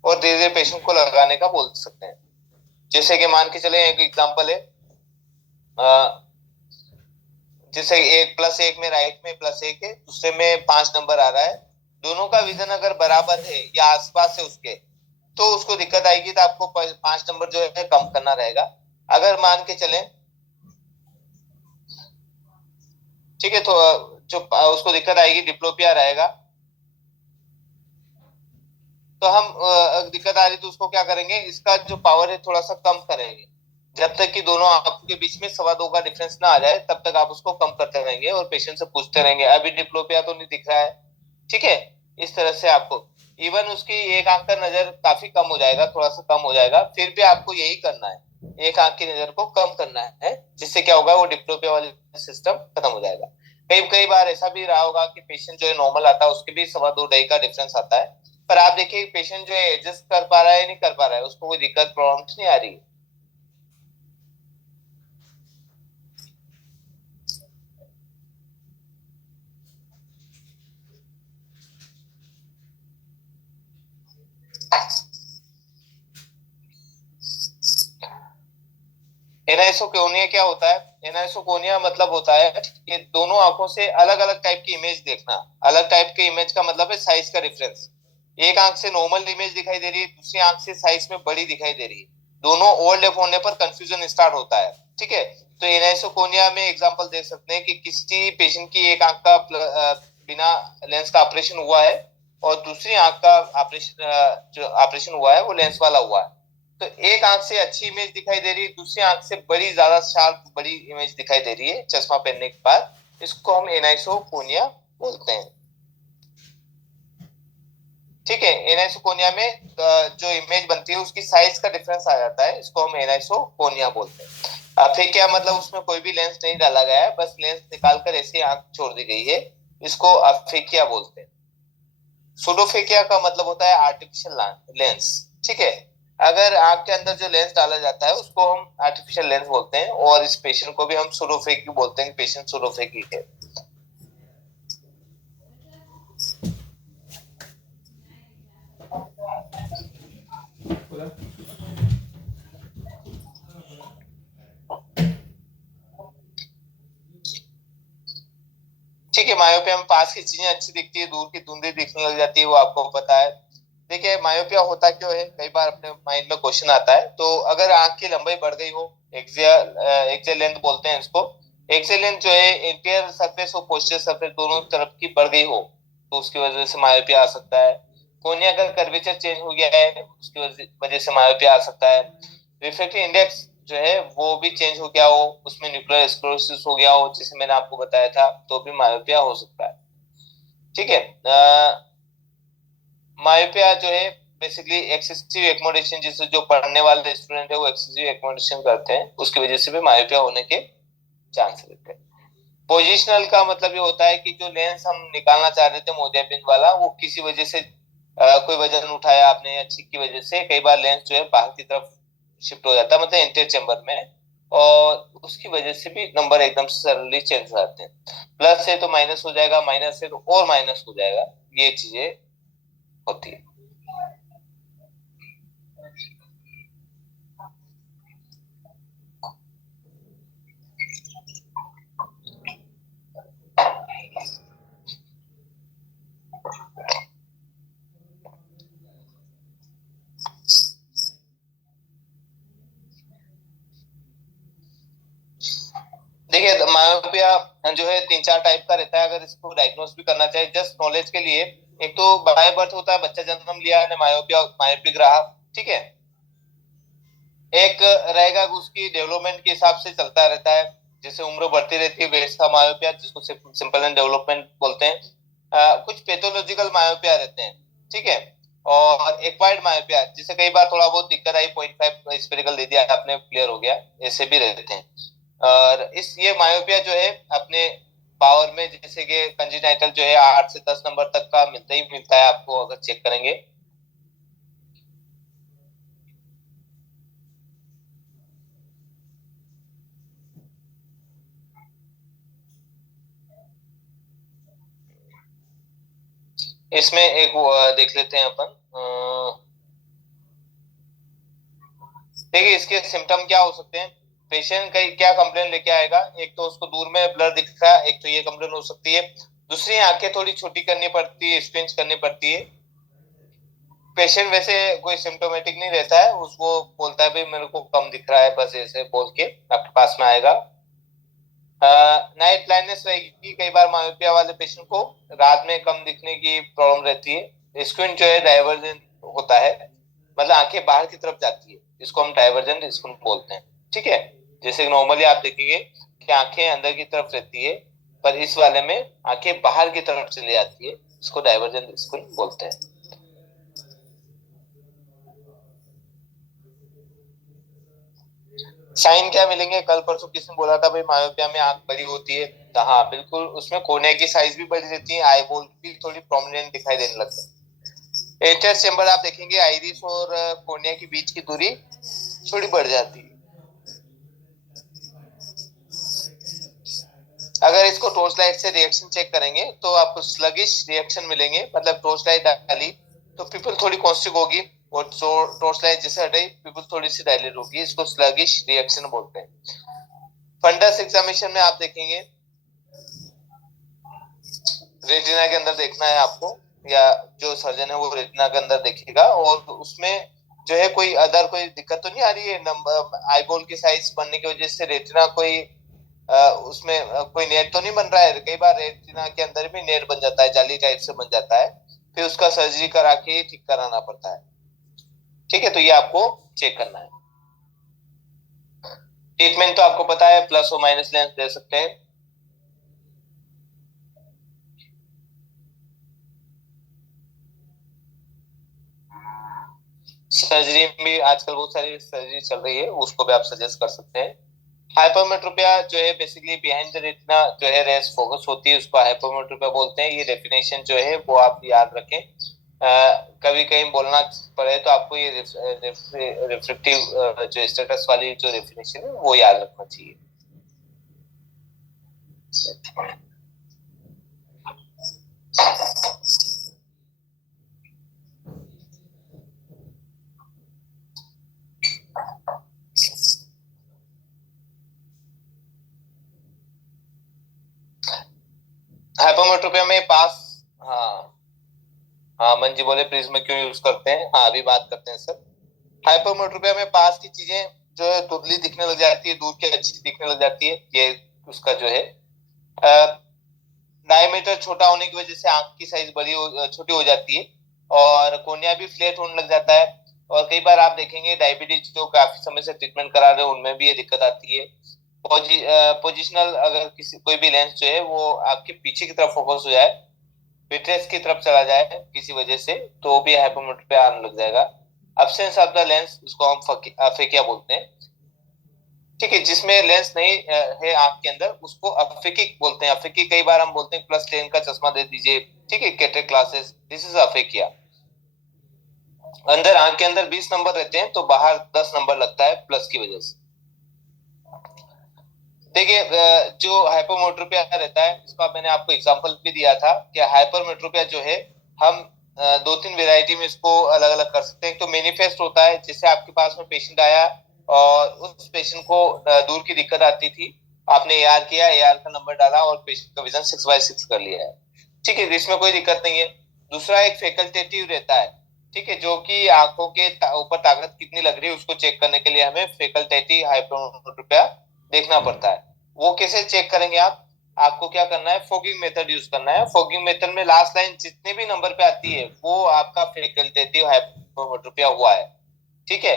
और धीरे धीरे पेशेंट को लगाने का बोल सकते हैं। जैसे कि मान के चले, एक एग्जांपल है, जैसे 1+1 में राइट में +1 है, दूसरे में 5 नंबर आ रहा है। दोनों का विजन अगर बराबर है या आसपास है उसके, तो उसको दिक्कत आएगी, तो आपको 5 नंबर जो है कम करना रहेगा। अगर मान के चले ठीक है, तो जो उसको दिक्कत आएगी डिप्लोपिया रहेगा। तो हम दिक्कत आ रही तो उसको क्या करेंगे, इसका जो पावर है थोड़ा सा कम करेंगे। जब तक कि दोनों आंखों के बीच में 2.25 का डिफरेंस ना आ जाए तब तक आप उसको कम करते रहेंगे और पेशेंट से पूछते रहेंगे अभी डिप्लोपिया तो नहीं दिख रहा है। ठीक है, इस तरह से आपको इवन उसकी एक आंख का नजर काफी कम हो जाएगा, थोड़ा सा कम हो जाएगा, फिर भी आपको यही करना है, एक आंख की नजर को कम करना है, जिससे क्या होगा वो डिप्लोपिया वाला सिस्टम खत्म हो जाएगा। कई कई बार ऐसा भी रहा होगा कि पेशेंट जो है नॉर्मल आता है उसके भी 2.25 का डिफरेंस आता है, पर आप देखिए पेशेंट जो है एडजस्ट कर पा रहा है नहीं कर पा रहा है, उसको कोई दिक्कत प्रॉब्लम नहीं आ रही है। एनाइसोकोनिया क्या होता है? एनाइसोकोनिया मतलब होता है कि दोनों आंखों से अलग अलग टाइप की इमेज देखना। अलग टाइप के इमेज का मतलब है साइज का डिफरेंस। एक आंख से नॉर्मल इमेज दिखाई दे रही है, दूसरी आंख से साइज में बड़ी दिखाई दे रही है, दोनों ओवरलैप होने पर कंफ्यूजन स्टार्ट होता है। ठीक है, तो एनाइसोकोनिया में एग्जांपल देख सकते हैं कि किसी पेशेंट की एक आंख का बिना लेंस का ऑपरेशन हुआ है और दूसरी आंख का ऑपरेशन जो ऑपरेशन हुआ है वो लेंस वाला हुआ है। तो एक आंख से अच्छी इमेज दिखाई दे रही है, दूसरी आंख से बड़ी ज्यादा शार्प बड़ी इमेज दिखाई दे रही है चश्मा पहनने के बाद, इसको हम एनाइसोकोनिया बोलते हैं। ठीक है, एनाइसोकोनिया में जो इमेज बनती है उसकी साइज का डिफरेंस आ जाता है, इसको हम एनाइसोकोनिया बोलते हैं। फिर क्या मतलब उसमें कोई भी लेंस नहीं डाला गया है, बस लेंस निकाल कर ऐसी आंख छोड़ दी गई है, इसको अफेकिया बोलते हैं। सुडोफेकिया का मतलब होता है आर्टिफिशियल लेंस। ठीक है, अगर आंख के अंदर जो लेंस डाला जाता है उसको हम आर्टिफिशियल लेंस बोलते हैं, और इस पेशेंट को भी हम सुडोफेकी बोलते हैं, पेशेंट सुडोफेकी है। ठीक है, मायोपिया में पास की चीजें अच्छी दिखती है, दूर की धुंधली दिखने लग जाती है, वो आपको पता है। देखिए मायोपिया होता क्यों है, कई बार अपने माइंड में क्वेश्चन आता है। तो अगर आंख की लंबाई बढ़ गई हो, एक्सियल लेंथ बोलते हैं इसको, एक्सियल लेंथ जो है इंटीरियर सरफेस और पोस्टीरियर सरफेस दोनों तरफ की बढ़ गई हो तो उसकी वजह से मायोपिया आ सकता है। कोर्निया का कर्वेचर चेंज हो गया है उसकी वजह से मायोपिया आ सकता है। रिफ्रैक्टिव इंडेक्स जो है वो भी चेंज हो गया हो, उसमें न्यूक्लियर स्क्लेरोसिस हो गया हो जैसे मैंने आपको बताया था, तो भी मायोपिया हो सकता है। ठीक है, मायोपिया जो है बेसिकली एक्सेसिव एकोमोडेशन, जिससे जो पढ़ने वाले स्टूडेंट है वो एक्सेसिव एकोमोडेशन करते हैं, उसकी वजह से भी मायोपिया होने के चांस रहते हैं। पोजिशनल का मतलब ये होता है कि जो लेंस हम निकालना चाह रहे थे मोतियाबिंद वाला, वो किसी वजह से कोई वजन उठाया आपने या छींक की वजह से कई बार लेंस जो है बाहर की तरफ शिफ्ट हो जाता है, मतलब एंटीरियर चेंबर में, और उसकी वजह से भी नंबर एकदम सडनली चेंज हो जाते हैं। प्लस है तो माइनस हो जाएगा, माइनस है तो और माइनस हो जाएगा, ये चीजें होती है। देखिए मायोपिया जो है 3-4 टाइप का रहता है, अगर इसको डायग्नोस भी करना चाहे जस्ट नॉलेज के लिए। एक तो बाय बर्थ होता है, बच्चा जन्म लिया है मायोपिया मायोपिक रहा। ठीक है, एक रहेगा उसकी डेवलपमेंट के हिसाब से चलता रहता है, जैसे उम्र बढ़ती रहती है वैसा मायोपिया, जिसको सिंपल एंड डेवलपमेंट बोलते हैं। कुछ पैथोलॉजिकल मायोपिया रहते हैं। ठीक है, और एक्वायर्ड मायोपिया, जिसे कई बार थोड़ा बहुत दिक्कत आई 0.5 स्पेरिकल दे दिया आपने क्लियर हो गया, ऐसे भी रहते हैं। और इस ये मायोपिया जो है अपने पावर में, जैसे कि कंजेनाइटल जो है 8 से 10 नंबर तक का मिलता ही मिलता है आपको अगर चेक करेंगे। इसमें एक वो, देख लेते हैं अपन। देखिए इसके सिम्टम क्या हो सकते हैं, पेशेंट का क्या कंप्लेन लेके आएगा, एक तो उसको दूर में ब्लर दिख रहा है, एक तो ये कंप्लेन हो सकती है। दूसरी आंखें थोड़ी छोटी करनी पड़ती है, स्क्विंच करनी पड़ती है। पेशेंट वैसे कोई सिम्टोमेटिक नहीं रहता है, उसको बोलता है भाई मेरे को कम दिख रहा है, बस ऐसे बोल के आपके पास में आएगा। नाइट ब्लाइंडनेस रहेगी, कई बार मायोपिया वाले पेशेंट को रात में कम दिखने की प्रॉब्लम रहती है। स्क्विंट जो है डाइवर्जेंट होता है, मतलब आंखें बाहर की तरफ जाती है, इसको हम डाइवर्जेंट स्क्विंट बोलते हैं। ठीक है, जैसे नॉर्मली आप देखेंगे कि आंखें अंदर की तरफ रहती है, पर इस वाले में आंखें बाहर की तरफ चली जाती है, इसको डाइवर्जेंट स्क्विंट बोलते हैं। साइन क्या मिलेंगे? कल परसों किसने बोला था भाई मायोपिया में आंख बड़ी होती है, तो हाँ बिल्कुल, उसमें कोर्निया की साइज भी बड़ी रहती है, आई बॉल भी थोड़ी प्रोमिनेंट दिखाई देने लगता है। एट्रियस चेम्बर आप देखेंगे आइरिस और कोर्निया के बीच की दूरी थोड़ी बढ़ जाती है। अगर इसको टॉर्च लाइट से रिएक्शन चेक करेंगे तो आपको स्लगिश रिएक्शन मिलेंगे, मतलब टॉर्च लाइट डाली तो पीपल थोड़ी कॉन्स्टिक होगी, और टॉर्च लाइट जैसे हटाई पीपल थोड़ी सी डायलेट होगी, इसको स्लगिश रिएक्शन बोलते हैं। फंडस एग्जामिनेशन में आप देखेंगे रेटिना के अंदर देखना है आपको, या जो सर्जन है वो रेटिना के अंदर देखेगा, और उसमें जो है कोई अदर कोई दिक्कत तो नहीं आ रही है नंबर आई बॉल की साइज बनने की वजह से रेटिना कोई उसमें कोई नेट तो नहीं बन रहा है? कई बार रेटिना के अंदर भी नेट बन जाता है, जाली टाइप से बन जाता है, फिर उसका सर्जरी करा के ही ठीक कराना पड़ता है। ठीक है, तो ये आपको चेक करना है। ट्रीटमेंट तो आपको पता है, प्लस और माइनस लेंस दे सकते हैं। सर्जरी भी आजकल बहुत सारी सर्जरी चल रही है, उसको भी आप सजेस्ट कर सकते हैं। हाइपरमेट्रोपिया जो है बेसिकली बिहाइंड द रेटिना जो है रेस फोकस होती है, उसको हाइपरमेट्रोपिया बोलते हैं। ये डेफिनेशन जो है वो आप याद रखें, कभी कहीं बोलना पड़े तो आपको ये रिफ्लेक्टिव जो स्टेटस वाली जो डेफिनेशन है वो याद रखना चाहिए। हाइपरमेट्रोपिया में पास, हाँ हाँ मंजी बोले प्रिज्म क्यों यूज करते हैं, हाँ अभी बात करते हैं सर। हाइपरमेट्रोपिया में पास की चीजें जो है धुंधली दिखने लग जाती है, दूर की अच्छी दिखने लग जाती है, ये उसका जो है डायमीटर छोटा होने की वजह से आंख की साइज छोटी हो जाती है, और कोर्निया भी फ्लैट होने लग जाता है। और कई बार आप देखेंगे डायबिटीज जो काफी समय से ट्रीटमेंट करा रहे हैं उनमें भी ये दिक्कत आती है। पोजिशनल अगर किसी कोई भी लेंस जो है वो आपके पीछे की तरफ फोकस हो जाए, विट्रेस की तरफ चला जाए किसी वजह से, तो भी हाइपरमेट्रोपिया आने लग जाएगा। अब्सेंस ऑफ द लेंस उसको हम अफेकिया बोलते हैं। ठीक है, जिसमें लेंस नहीं है आंख के अंदर उसको अफेकिक बोलते हैं। अफेकी कई बार हम बोलते हैं +10 का चश्मा दे दीजिए, ठीक है, कैटरेक्ट ग्लासेस, दिस इज अफेकिया। अंदर आंख के अंदर 20 नंबर रहते हैं तो बाहर 10 नंबर लगता है प्लस की वजह से। देखिए जो हाइपरमेट्रोपिया रहता है इसका मैंने आपको एग्जांपल भी दिया था कि हाइपरमेट्रोपिया जो है हम दो तीन वेराइटी में इसको अलग अलग कर सकते हैं। तो मैनिफेस्ट होता है, जैसे आपके पास में पेशेंट आया और उस पेशेंट को दूर की दिक्कत आती थी, आपने एआर किया, एआर का नंबर डाला और पेशेंट का विजन 6/6 कर लिया है। ठीक है, इसमें कोई दिक्कत नहीं है। दूसरा एक फैकल्टेटिव रहता है, ठीक है, जो कि आंखों के ऊपर ताकत कितनी लग रही है उसको चेक करने के लिए हमें फैकल्टेटिव हाइपरमेट्रोपिया देखना पड़ता है। वो कैसे चेक करेंगे आप? आपको क्या करना है, फोगिंग मेथड यूज करना है। फोगिंग मेथड में लास्ट लाइन जितने भी नंबर पे आती है वो आपका फैकल्टेटिव हाइपरमेट्रोपिया हुआ है। ठीक है,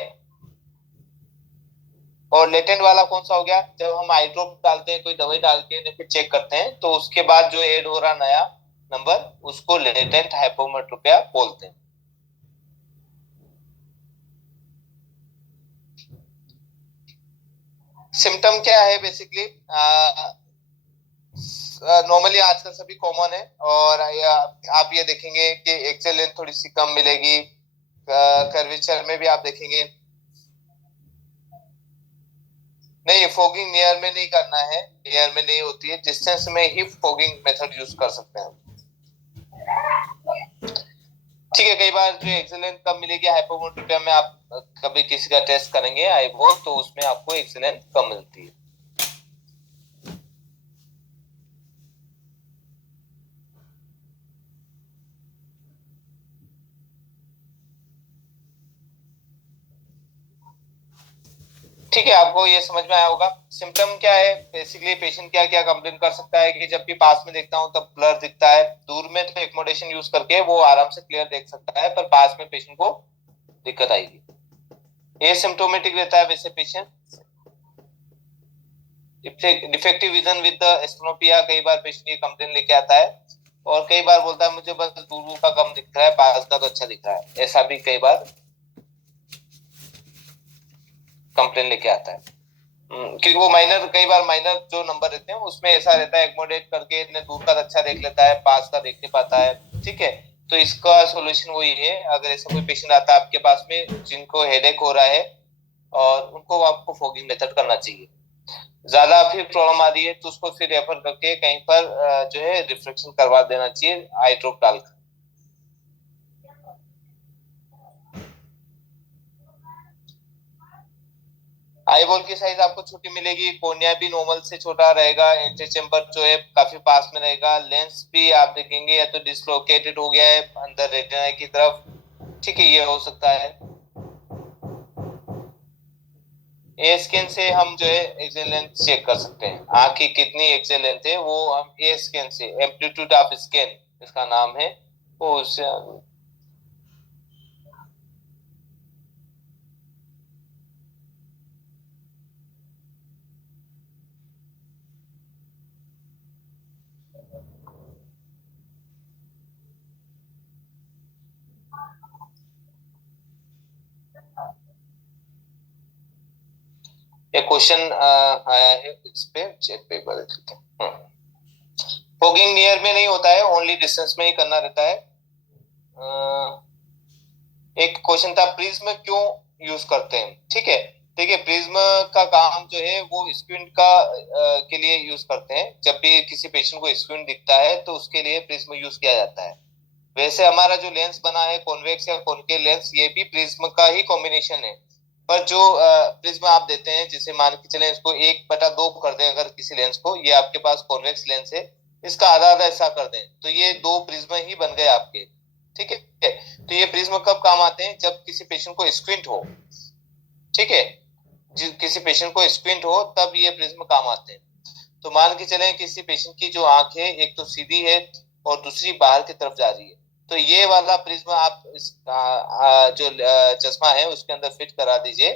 और लेटेंट वाला कौन सा हो गया? जब हम आई ड्रॉप डालते हैं, कोई दवाई डाल के फिर चेक करते हैं तो उसके बाद जो ऐड हो रहा नया नंबर उसको लेटेंट हाइपरमेट्रोपिया बोलते हैं। सिम्टम क्या है बेसिकली? नॉर्मली आजकल सभी कॉमन है, और आप ये देखेंगे कि एक्सेल लेंथ थोड़ी सी कम मिलेगी। कर्वेचर में भी आप देखेंगे, नहीं फोगिंग नियर में नहीं करना है, नियर में नहीं होती है, डिस्टेंस में ही फोगिंग मेथड यूज कर सकते हैं। ठीक है, कई बार जो एक्सेलेंट कम मिलेगी हाइपोमेट्रोपिया में, आप कभी किसी का टेस्ट करेंगे आईबॉल तो उसमें आपको एक्सेलेंट कम मिलती है। ठीक है, आपको ये समझ में आया होगा। सिम्टम क्या है, बेसिकली पेशेंट क्या क्या कंप्लेन कर सकता है कि जब भी पास में देखता हूँ तब ब्लर दिखता है, दूर में तो एक्कोमोडेशन यूज करके वो आराम से क्लियर देख सकता है, पर पास में पेशेंट को दिक्कत आएगी। ये सिम्टोमेटिक रहता है वैसे पेशेंट। डिफेक्टिव विजन विद एस्ट्रोनोपिया, कई बार पेशेंट ये कंप्लेन लेके आता है, और कई बार बोलता है मुझे बस दूर दूर का कम दिख रहा है, पास का तो अच्छा दिख रहा है, ऐसा भी कई बार कंप्लेन लेके आता है। क्योंकि वो माइनर, कई बार माइनर जो नंबर रहते हैं उसमें ऐसा रहता है, एक्मोडेट करके इतने दूर का अच्छा देख लेता है, पास का देख नहीं पाता है। ठीक है, तो इसका सॉल्यूशन वही है, अगर ऐसा कोई पेशेंट आता है आपके पास में जिनको हेडेक हो रहा है, और उनको आपको फॉगिंग मेथड करना चाहिए। ज्यादा फिर प्रॉब्लम आ रही है तो उसको फिर रेफर करके कहीं पर जो है रिफ्लेक्शन करवा देना चाहिए आई ड्रॉप डालकर। आई बॉल की साइज आपको छोटी मिलेगी, कोर्निया भी नॉर्मल से छोटा रहेगा, एंटी चेम्बर जो है काफी पास में रहेगा, लेंस भी आप देखेंगे या तो डिसलोकेटेड हो गया है अंदर रेटिना की तरफ। ठीक है, ये हो सकता है। ए स्कैन से हम जो है एक्सेल लेंथ चेक कर सकते हैं, आंख की कितनी एक्सेल लेंथ है वो हम ए स्कैन से, एम्पलीट्यूड ऑफ स्कैन इसका नाम है, वो उससे। एक क्वेश्चन आया है इस पे, चेक पे एक बार देख लेते हैं। फॉगिंग नियर में नहीं होता है, ओनली डिस्टेंस में ही करना रहता है। एक क्वेश्चन था, प्रिज्म क्यों यूज करते हैं। ठीक है, देखिए प्रिज्म का काम जो है वो स्क्विंट का के लिए यूज करते हैं, जब भी किसी पेशेंट को स्क्विंट दिखता है तो उसके लिए प्रिज्म यूज किया जाता है। वैसे हमारा जो लेंस बना है कॉन्वेक्स या कॉनकेव लेंस, ये भी प्रिज्म का ही कॉम्बिनेशन है। पर जो प्रिज्म आप देते हैं, जिसे मान के चले इसको 1/2 कर दें अगर किसी लेंस को, ये आपके पास कॉन्वेक्स लेंस है, इसका आधा आधा हिस्सा कर दें तो ये दो प्रिज्म ही बन गए आपके। ठीक है, तो ये प्रिज्म कब काम आते हैं, जब किसी पेशेंट को स्क्विंट हो। ठीक है, किसी पेशेंट को स्क्विंट हो तब ये प्रिज्म काम आते हैं। तो मान के चले किसी पेशेंट की जो आंख है एक तो सीधी है और दूसरी बाहर की तरफ जा रही है, तो ये वाला प्रिज्म आप जो चश्मा है उसके अंदर फिट करा दीजिए,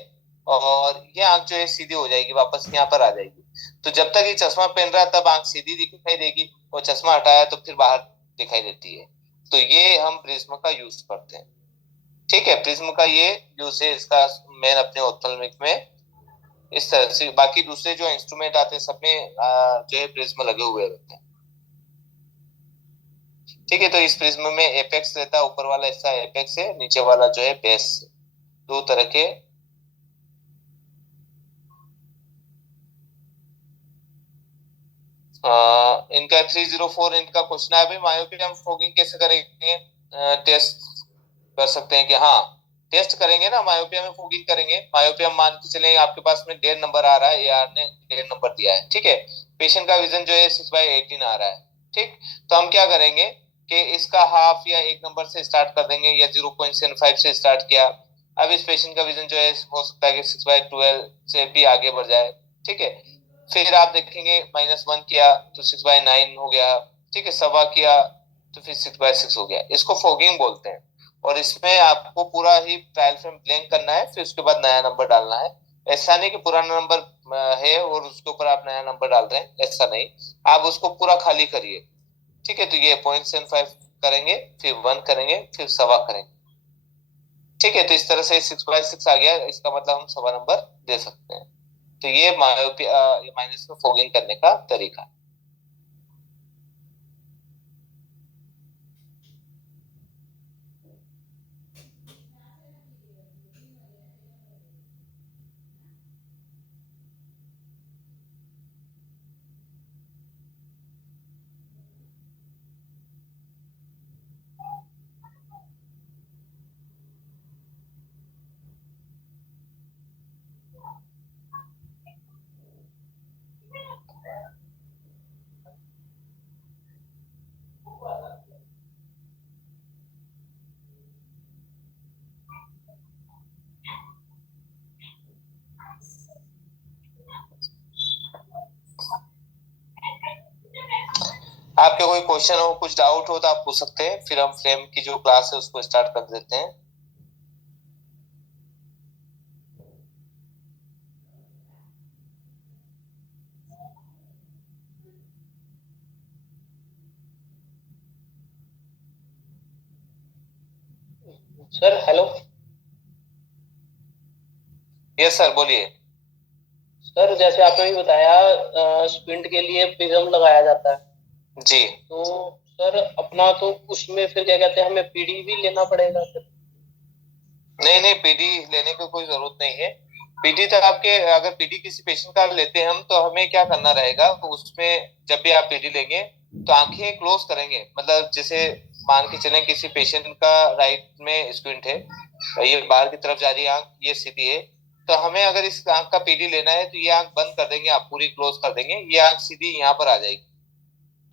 और ये आंख जो है सीधी हो जाएगी, वापस यहाँ पर आ जाएगी। तो जब तक ये चश्मा पहन रहा है तब आंख सीधी दिखाई देगी, और चश्मा हटाया तो फिर बाहर दिखाई देती है। तो ये हम प्रिज्म का यूज करते हैं। ठीक है, प्रिज्म का ये यूज है इसका मेन अपने ऑप्थेल्मिक में। इस तरह से बाकी दूसरे जो इंस्ट्रूमेंट आते हैं सब में जो है प्रिज्म लगे हुए रहते हैं। ठीक है, तो इस प्रिज्म में एपेक्स रहता है, ऊपर वाला हिस्सा एपेक्स है, नीचे वाला जो है बेस। दो तरह के इनका 304 इनका क्वेश्चन है, अभी मायोपिया हम फोगिंग कैसे करेंगे। टेस्ट कर सकते हैं कि हाँ, टेस्ट करेंगे ना, मायोपिया में फोगिंग करेंगे। मायोपिया मान के चले आपके पास में 1.5 नंबर आ रहा है, ए आर ने 1.5 नंबर दिया है। ठीक है, पेशेंट का विजन जो है 6/18 आ रहा है। ठीक, तो हम क्या करेंगे कि इसका हाफ या 1 नंबर से स्टार्ट कर देंगे, या 0.75 से स्टार्ट किया। अब इस पेशेंट का विजन जो है हो सकता है कि 6/12 से भी आगे बढ़ जाए। ठीक है, फिर आप देखेंगे -1 किया तो 6/9 हो गया। ठीक है, सवा किया तो फिर 6/6 हो गया, इसको फोगिंग बोलते हैं। और इसमें आपको पूरा ही ट्रायल फ्रेम ब्लैंक करना है, फिर उसके बाद नया नंबर डालना है। ऐसा नहीं कि पुराना नंबर है और उसके ऊपर आप नया नंबर डाल रहे हैं, ऐसा नहीं। आप उसको पूरा खाली करिए। ठीक है, तो ये 0.75 करेंगे, फिर 1 करेंगे, फिर सवा करेंगे। ठीक है, तो इस तरह से 6/6 आ गया, इसका मतलब हम सवा नंबर दे सकते हैं। तो ये मायोपिया, ये माइनस में फोगिंग करने का तरीका। आपके कोई क्वेश्चन हो, कुछ डाउट हो तो आप पूछ सकते हैं, फिर हम फ्रेम की जो क्लास है उसको स्टार्ट कर देते हैं। Sir hello. यस सर, बोलिए। सर जैसे आपने भी बताया स्प्रिंट के लिए प्रिज्म लगाया जाता है, जी। तो सर अपना तो उसमें फिर क्या कहते हैं, हमें पीडी भी लेना पड़ेगा फिर? नहीं नहीं, पीडी लेने की कोई जरूरत नहीं है। पीडी तो आपके, अगर पीडी किसी पेशेंट का लेते हैं हम, तो हमें क्या करना रहेगा, तो उसमें जब भी आप पीडी लेंगे तो आंखें क्लोज करेंगे। मतलब जैसे मान के चलें किसी पेशेंट का राइट में स्क्विंट है, ये बाहर की तरफ जा रही है आंख, ये सीधी है, तो हमें अगर इस आंख का पीडी लेना है तो ये आंख बंद कर देंगे, आप पूरी क्लोज कर देंगे, ये आंख सीधी यहाँ पर आ जाएगी,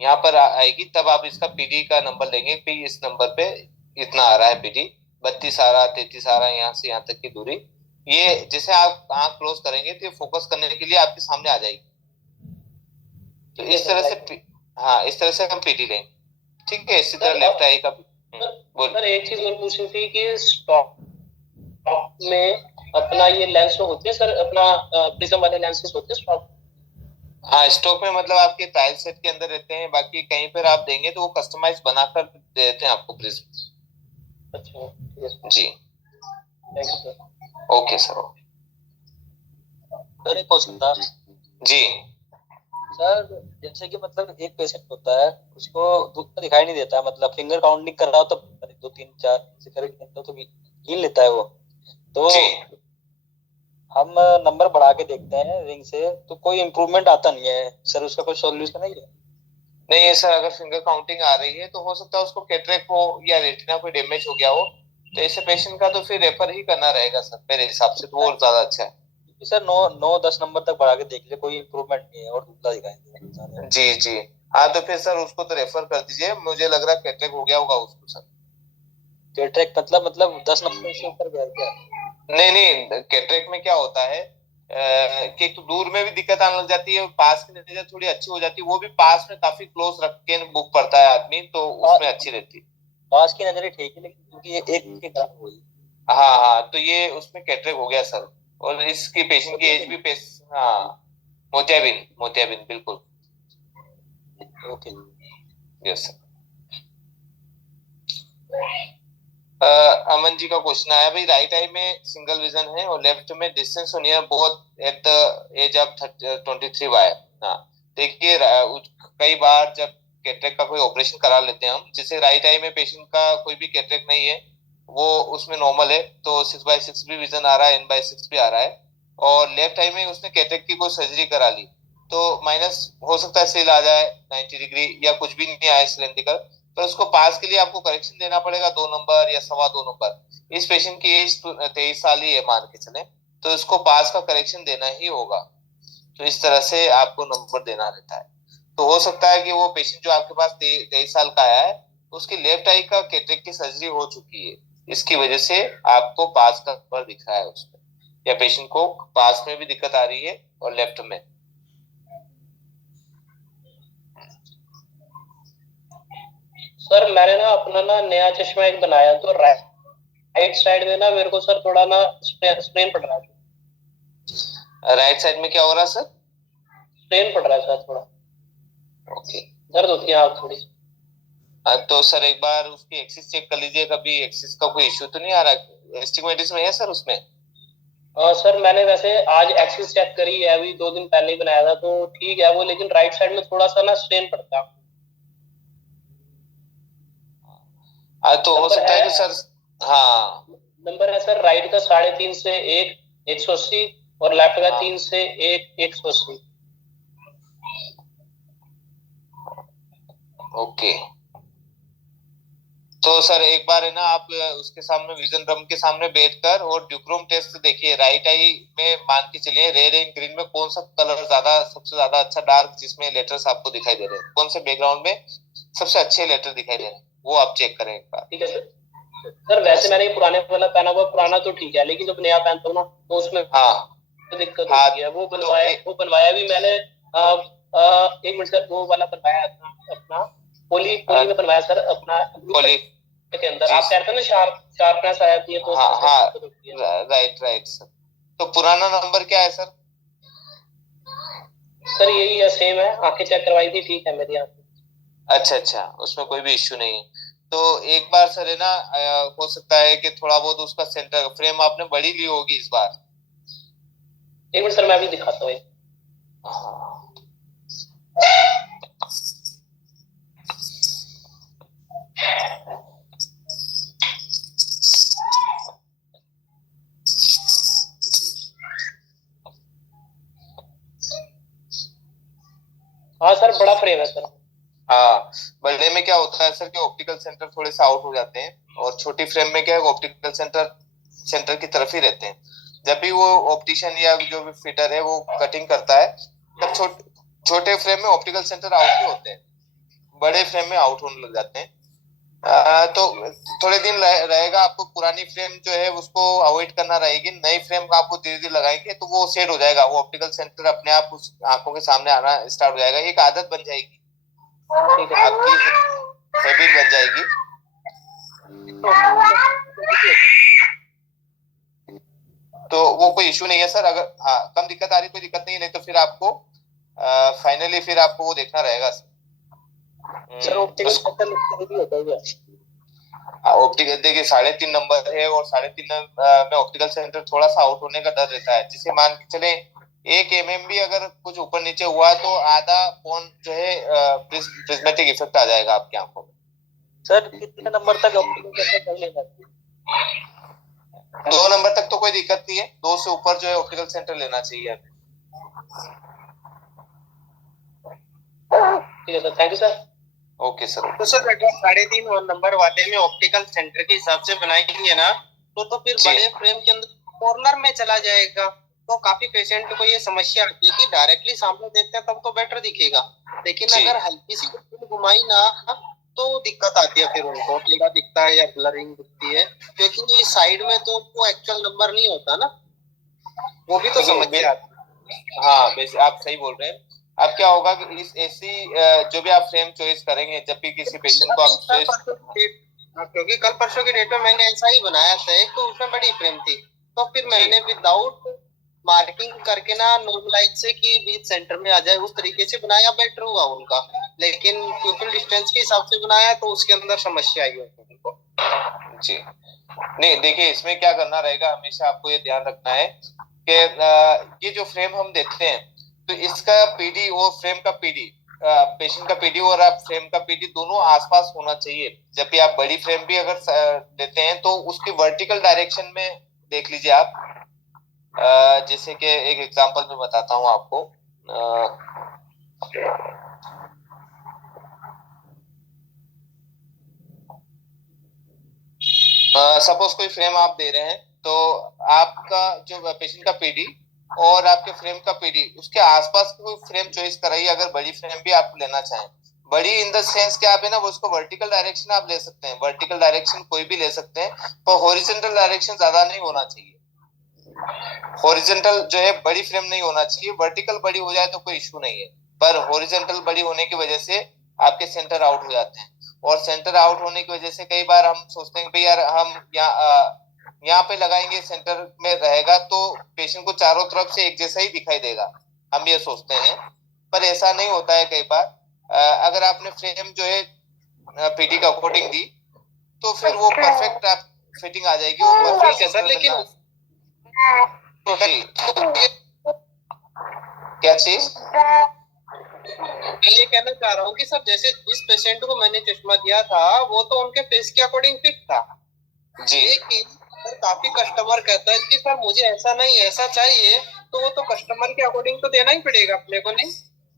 यहाँ पर आएगी, तब आप इसका पीडी का नंबर लेंगे कि इस नंबर पे इतना आ रहा है पीडी, 32 आ रहा, 33 आ रहा है, यहाँ से यहाँ तक की दूरी। ये जैसे आप आंख क्लोज करेंगे तो ये फोकस करने के लिए आपके सामने आ जाएगी। तो ठीक है इस सर, तरह से राइट। हाँ, इस तरह से हम पीडी लेंगे। ठीक है, इसी तरह सर लेफ्ट अब आई का भी। सर बोल। सर एक चीज और पूछनी थी कि स्टॉक में अपना ये लेंस जो होते हैं सर, अपना प्रिज्म वाले लेंसेज होते हैं स्टॉक? हाँ, स्टॉक में मतलब आपके ट्रायल सेट के अंदर रहते हैं, बाकी कहीं पर आप देंगे तो वो कस्टमाइज बनाकर देते हैं आपको प्रिज्म। अच्छा ठीक है सर, जी। Thank you sir. Okay sir. Sir एक क्वेश्चन था। जी। सर जैसे कि मतलब एक पेशेंट होता है, उसको धूप में दिखाई नहीं देता, मतलब फिंगर काउंटिंग कर रहा हो तो 2 3 4 से करके तो गिन लेता है वो, तो जी। हम नंबर बढ़ा के देखते हैं रिंग से तो कोई इम्प्रूवमेंट आता नहीं है सर, उसका कोई सॉल्यूशन है क्या? नहीं सर, अगर फिंगर काउंटिंग आ रही है तो हो सकता है उसको कैटरेक्ट हो या रेटिना कोई डैमेज हो गया हो, तो ऐसे पेशेंट का तो फिर रेफर ही करना रहेगा सर, मेरे हिसाब से तो वो ज्यादा अच्छा है। सर 9 9 10 नंबर तक बढ़ा के देख ले, कोई इम्प्रूवमेंट नहीं है और धुंधला दिखाई दे रहा है। जी जी। हाँ तो फिर सर उसको तो रेफर कर दीजिए, मुझे लग रहा है कैटरेक्ट हो गया होगा उसको सर। कैटरेक्ट मतलब 10 नंबर से ऊपर गया है क्या? नहीं नहीं, कैटरेक्ट में क्या होता है कि एक तो दूर में भी दिक्कत आने लग जाती है, पास की नजर थोड़ी अच्छी हो जाती है, वो भी पास में काफी क्लोज रख के बुक पड़ता है आदमी, तो उसमें अच्छी रहती है। पास की नजरें ठीक है, लेकिन क्योंकि ये एक के खराब हुई। हाँ हाँ, तो ये उसमें कैटरेक्ट हो गया सर। और इसकी पेशेंट की एज भी हाँ, मोतियाबिंद, मोतियाबिंद बिल्कुल। Okay. Yes sir. Aman ji का क्वेश्चन आया भाई, राइट आई में सिंगल विजन है और लेफ्ट में distance near both at the age of 23 Y. हाँ, देखिए कई बार जब कैटरेक्ट का कोई ऑपरेशन करा लेते हैं हम, जैसे राइट आई में पेशेंट का कोई भी कैटरेक्ट नहीं है, वो उसमें नॉर्मल है, तो 6/6 भी विजन आ रहा है, N/6 भी आ रहा है, और लेफ्ट आई में उसने कैटरेक्ट की कोई सर्जरी करा ली, तो माइनस हो सकता है सेल आ जाए 90 डिग्री, या कुछ भी नहीं आए सिलेंड्रिकल, तो उसको पास के लिए आपको करेक्शन देना पड़ेगा 2 नंबर या 2.25 नंबर। इस पेशेंट की एज 23 साल ही है मान के चले, तो इसको पास का करेक्शन देना ही होगा। तो इस तरह से आपको नंबर देना रहता है। तो हो सकता है कि वो पेशेंट जो आपके पास 23 साल का आया है, उसकी लेफ्ट आई का कैटरेक्ट की सर्जरी हो चुकी है, इसकी वजह से आपको पास का नंबर दिख रहा है उसमें, या पेशेंट को पास में भी दिक्कत आ रही है और लेफ्ट में। सर मैंने ना अपना ना नया चश्मा एक बनाया, तो राइट साइड में ना मेरे को सर थोड़ा ना स्ट्रेन पड़ रहा है। राइट साइड में क्या हो रहा है सर? स्ट्रेन पड़ रहा है सर थोड़ा, ओके। दर्द होती है आँख थोड़ी। तो सर एक बार उसकी एक्सिस चेक कर लीजिए, कभी एक्सिस का कोई इश्यू तो नहीं आ रहा, एस्टिग्मेटिस में है सर उसमें? सर मैंने वैसे आज एक्सिस चेक करी है, अभी 2 दिन पहले ही बनाया था, तो ठीक है वो, लेकिन राइट साइड में थोड़ा सा ना स्ट्रेन पड़ता है। तो हो नंबर सकता है, है कि सर, हाँ नंबर है सर राइट का 3.5 से 180, और लेफ्ट का हाँ 3 से 180। ओके। तो सर एक बार है ना, आप उसके सामने विजन ड्रम के सामने बैठकर और ड्यूक्रोम टेस्ट देखिए, राइट आई में मान के चलिए रेड एंड ग्रीन में कौन सा कलर ज्यादा, सबसे ज्यादा अच्छा डार्क, जिसमें लेटर्स आपको दिखाई दे रहे हैं, कौन से बैकग्राउंड में सबसे अच्छे लेटर दिखाई दे रहे हैं, वो आप चेक करें एक बार। ठीक है सर। सर वैसे मैंने ये पुराने वाला पहना हुआ, पुराना तो ठीक है, लेकिन जब नया पहनता हूँ ना तो उसमें हाँ दिक्कत हाँ। होती है। तो वो बनवाया भी मैंने, 1 मिनट सर, वो वाला बनवाया अपना, पोली में बनवाया सर अपना पोली के अंदर। आप कहते हैं ना शार्पनेस आ जाती है तो हाँ राइट सर। तो पुराना नंबर क्या है सर? सर यही है, सेम है, आंखें चेक करवाई थी, ठीक है मेरी आंखें। अच्छा, उसमें कोई भी इश्यू नहीं है। तो एक बार सर है ना, हो सकता है कि थोड़ा बहुत उसका सेंटर फ्रेम आपने बड़ी ली होगी इस बार। एक मिनट सर, मैं अभी दिखाता हूँ। हाँ सर, बड़ा फ्रेम है सर। हाँ, बड़े में क्या होता है सर कि ऑप्टिकल सेंटर थोड़े से आउट हो जाते हैं, और छोटी फ्रेम में क्या है ऑप्टिकल सेंटर की तरफ ही रहते हैं। जब भी वो ऑप्टिशियन या जो भी फिटर है वो कटिंग करता है, तब छोटे फ्रेम में ऑप्टिकल सेंटर आउट ही होते हैं, बड़े फ्रेम में आउट होने लग जाते हैं। तो थोड़े दिन रहेगा, आपको पुरानी फ्रेम जो है उसको अवॉइड करना रहेगी। नई फ्रेम आपको धीरे धीरे लगाएंगे तो वो सेट हो जाएगा, वो ऑप्टिकल सेंटर अपने आप उस आंखों के सामने आना स्टार्ट हो जाएगा, एक आदत बन जाएगी, आपकी हैबिट बन जाएगी। तो वो कोई इशू नहीं है सर। अगर कम दिक्कत आ रही कोई दिक्कत नहीं है, नहीं तो फिर आपको फाइनली फिर आपको वो देखना रहेगा सर। ऑप्टिकल सेंटर भी होता है। ऑप्टिकल देखिए 3.5 नंबर है, और 3.5 में ऑप्टिकल सेंटर थोड़ा सा आउट होने का डर रहता है। जिसे मान के चले 1 mm भी अगर कुछ ऊपर नीचे हुआ तो आधा पॉइंट जो है प्रिज्मेटिक इफेक्ट आ जाएगा आपकी आंखों में। सर कितने नंबर तक ऑप्टिकल सेंटर कर लेना? 2 नंबर तक तो कोई दिक्कत नहीं है, 2 से ऊपर जो है ऑप्टिकल सेंटर लेना चाहिए। ठीक है sir, thank you sir. Okay sir. तो सर अगर 3.5 नंबर वाले में ऑप्टिकल सेंटर के हिसाब से बनाएंगे ना, तो फिर बड़े फ्रेम के अंदर कॉर्नर में चला जाएगा, तो काफी पेशेंट को ये समस्या आती है कि डायरेक्टली सामने देखते हैं तब तो बेटर दिखेगा, लेकिन अगर हल्की सी घुमाई ना तो दिक्कत आती है, फिर उनको टेढ़ा दिखता है या ब्लरिंग दिखती है, क्योंकि साइड में तो वो एक्चुअल नंबर नहीं होता ना, वो भी तो समस्या आती है। हाँ, आप सही बोल रहे हैं। अब क्या होगा कि इस ऐसी जो भी आप फ्रेम चॉइस करेंगे, जब भी किसी पेशेंट को आप क्योंकि कल परसों की डेट में मैंने ऐसा ही बनाया था एक, तो उसमें बड़ी फ्रेम थी, तो फिर मैंने विदाउट मार्किंग करके ना नॉर्मलाइज से कि बीच सेंटर में आ जाए उस तरीके से बनाया, बेटर हुआ उनका, लेकिन प्यूपिल डिस्टेंस के हिसाब से बनाया तो उसके अंदर समस्या आई उनको। जी नहीं, देखिए इसमें क्या करना रहेगा, हमेशा आपको ये ध्यान रखना है कि ये जो फ्रेम हम देते हैं तो इसका पीडी और फ्रेम का पीडी, पेशेंट का पीडी और आप फ्रेम का पीडी दोनों आसपास होना चाहिए। जब भी आप बड़ी फ्रेम भी अगर देते हैं तो उसकी वर्टिकल डायरेक्शन में देख लीजिए आप। जैसे कि एक एग्जांपल में बताता हूं आपको। सपोज कोई फ्रेम आप दे रहे हैं, तो आपका जो पेशेंट का पीडी और आपके फ्रेम का पीडी उसके आसपास कोई फ्रेम चॉइस कराइए, अगर बड़ी फ्रेम भी आप लेना चाहें। बड़ी इन द सेंस कि आप है ना वो उसको वर्टिकल डायरेक्शन आप ले सकते हैं, वर्टिकल डायरेक्शन कोई भी ले सकते हैं, पर हॉरिजॉन्टल डायरेक्शन ज्यादा नहीं होना चाहिए। हॉरिजॉन्टल जो है बड़ी फ्रेम नहीं होना चाहिए, वर्टिकल बड़ी हो जाए तो कोई इश्यू नहीं है, पर हॉरिजॉन्टल बड़ी होने की वजह से आपके सेंटर आउट हो जाते हैं। और सेंटर आउट होने की वजह से कई बार हम सोचते हैं कि यार हम यहाँ पे लगाएंगे, सेंटर में रहेगा तो पेशेंट को चारों तरफ से एक जैसा ही दिखाई देगा, हम ये सोचते हैं, पर ऐसा नहीं होता है। कई बार अगर आपने फ्रेम जो है पीडी का अकॉर्डिंग दी तो फिर वो परफेक्ट आप फिटिंग आ जाएगी। वो ठीक है सर, लेकिन क्या चीज मैं ये कहना चाह रहा हूँ कि सर जैसे जिस पेशेंट को मैंने चश्मा दिया था वो तो उनके फेस के अकॉर्डिंग फिट था जी, लेकिन सर काफी कस्टमर कहता है कि सर मुझे ऐसा नहीं ऐसा चाहिए, तो वो तो कस्टमर के अकॉर्डिंग तो देना ही पड़ेगा अपने को, नहीं?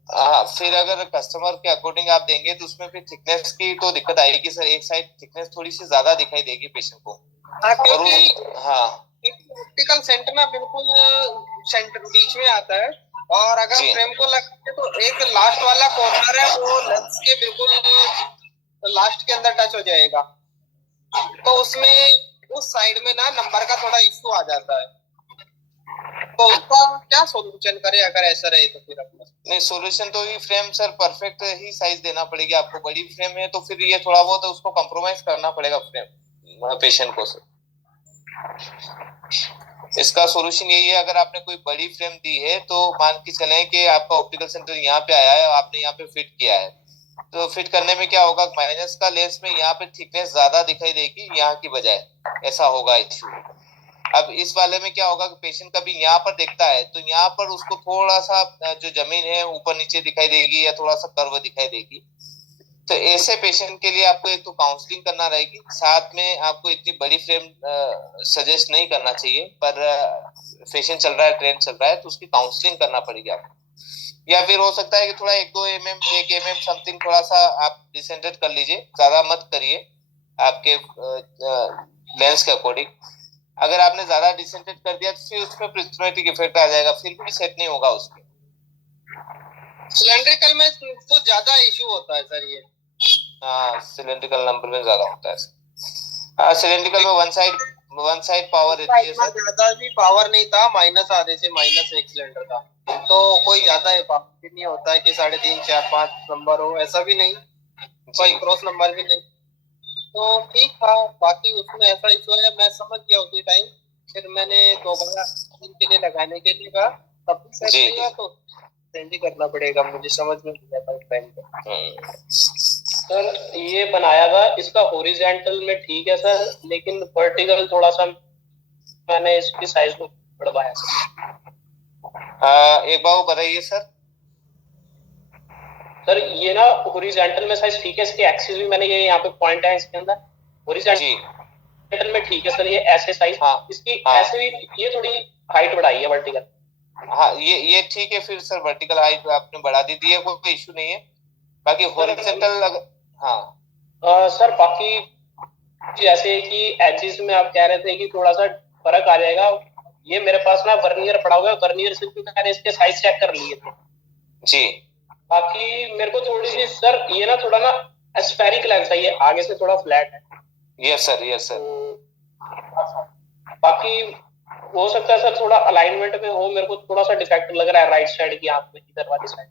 हाँ, फिर अगर कस्टमर के अकॉर्डिंग आप देंगे तो उसमें फिर थिकनेस की तो दिक्कत आएगी सर, एक साइड थिकनेस थोड़ी सी ज्यादा दिखाई देगी पेशेंट को। क्योंकि ऑप्टिकल सेंटर ना बिल्कुल सेंटर बीच में आता है, और अगर फ्रेम को लगाते तो एक लास्ट वाला कॉर्नर है वो लेंस के बिल्कुल लास्ट के अंदर टच हो जाएगा, तो उसमें उस साइड में ना नंबर का थोड़ा इश्यू आ जाता है। तो उसका क्या सोल्यूशन करे अगर ऐसा रहे तो फिर अपना? नहीं, सोल्यूशन तो ये फ्रेम सर परफेक्ट ही साइज देना पड़ेगी आपको। बड़ी फ्रेम है तो फिर ये थोड़ा बहुत उसको कॉम्प्रोमाइज करना पड़ेगा फ्रेम पेशेंट को सर। इसका सोल्यूशन यही है, अगर आपने कोई बड़ी फ्रेम दी है तो मान के चलें कि आपका ऑप्टिकल सेंटर यहाँ पे आया है, आपने यहाँ पे फिट किया है, तो फिट करने में क्या होगा, माइनस का लेंस में यहाँ पे थिकनेस ज्यादा दिखाई देगी यहाँ की बजाय, ऐसा होगा इश्यू। अब इस वाले में क्या होगा कि पेशेंट कभी यहाँ पर देखता है तो यहाँ पर उसको थोड़ा सा जो जमीन है ऊपर नीचे दिखाई देगी या थोड़ा सा कर्व दिखाई देगी। तो ऐसे पेशेंट के लिए आपको एक तो काउंसलिंग करना रहेगी, साथ में आपको इतनी बड़ी फ्रेम सजेस्ट नहीं करना चाहिए, पर फैशन चल रहा है, ट्रेंड चल रहा है, तो उसकी काउंसलिंग करना पड़ेगी आपको। या फिर हो सकता है कि थोड़ा 1 समथिंग थोड़ा सा आप डिसेंटेड कर लीजिए, ज्यादा मत करिए आपके लेंस के अकॉर्डिंग। अगर आपने ज्यादा डिसेंटेड कर दिया तो फिर उसमें प्रिज्मेटिक इफेक्ट आ जाएगा, फिर भी सेट नहीं होगा उसके। सिलेंड्रिकल में कुछ ज्यादा इशू होता है सर ये। हाँ, सिलेंड्रिकल नंबर में ज्यादा होता है। हाँ, सिलेंड्रिकल में वन साइड पावर रहती है सर। ज्यादा भी पावर नहीं था, माइनस आधे से -1 सिलेंडर का, तो कोई ज्यादा है पावर नहीं होता है कि 3.5 4 5 नंबर हो, ऐसा भी नहीं, कोई क्रॉस नंबर भी नहीं, तो ठीक था। बाकी उसमें ऐसा इशू है, मैं समझ गया उसी टाइम, फिर मैंने दोबारा के लिए लगाने के लिए कहा, तब भी सेट नहीं हुआ तो चेंज ही करना पड़ेगा, मुझे समझ में नहीं आता उस टाइम पे। सर ये बनाया था, इसका हॉरिजॉन्टल में ठीक है सर, लेकिन वर्टिकल थोड़ा सा मैंने इसकी साइज को बढ़वाया सर। एक बार बताइए सर। सर ये ना हॉरिजॉन्टल में साइज ठीक है, इसके एक्सिस भी मैंने ये यहाँ पे पॉइंट है इसके अंदर, हॉरिजॉन्टल में ठीक है सर, ये ऐसे साइज, हाँ, इसकी हाँ, ऐसे भी ये थोड़ी हाइट बढ़ाई है वर्टिकल। हाँ, ये ठीक है फिर सर, वर्टिकल हाइट आपने बढ़ा दी है, कोई इशू नहीं है। बाकी हॉरिजॉन्टल हाँ सर, बाकी जैसे कि एजेस में आप कह रहे थे कि थोड़ा सा फर्क आ जाएगा, ये मेरे पास ना वर्नियर पड़ा हुआ है, वर्नियर से भी मैंने इसके साइज चेक कर लिए थे जी। बाकी मेरे को थोड़ी सी सर ये ना थोड़ा ना एस्फेरिक लेंस है, ये आगे से थोड़ा फ्लैट है। Yes sir, yes sir. बाकी हो सकता है सर थोड़ा अलाइनमेंट में हो, मेरे को थोड़ा सा डिफेक्ट लग रहा है राइट साइड की आंख में, इधर वाली साइड।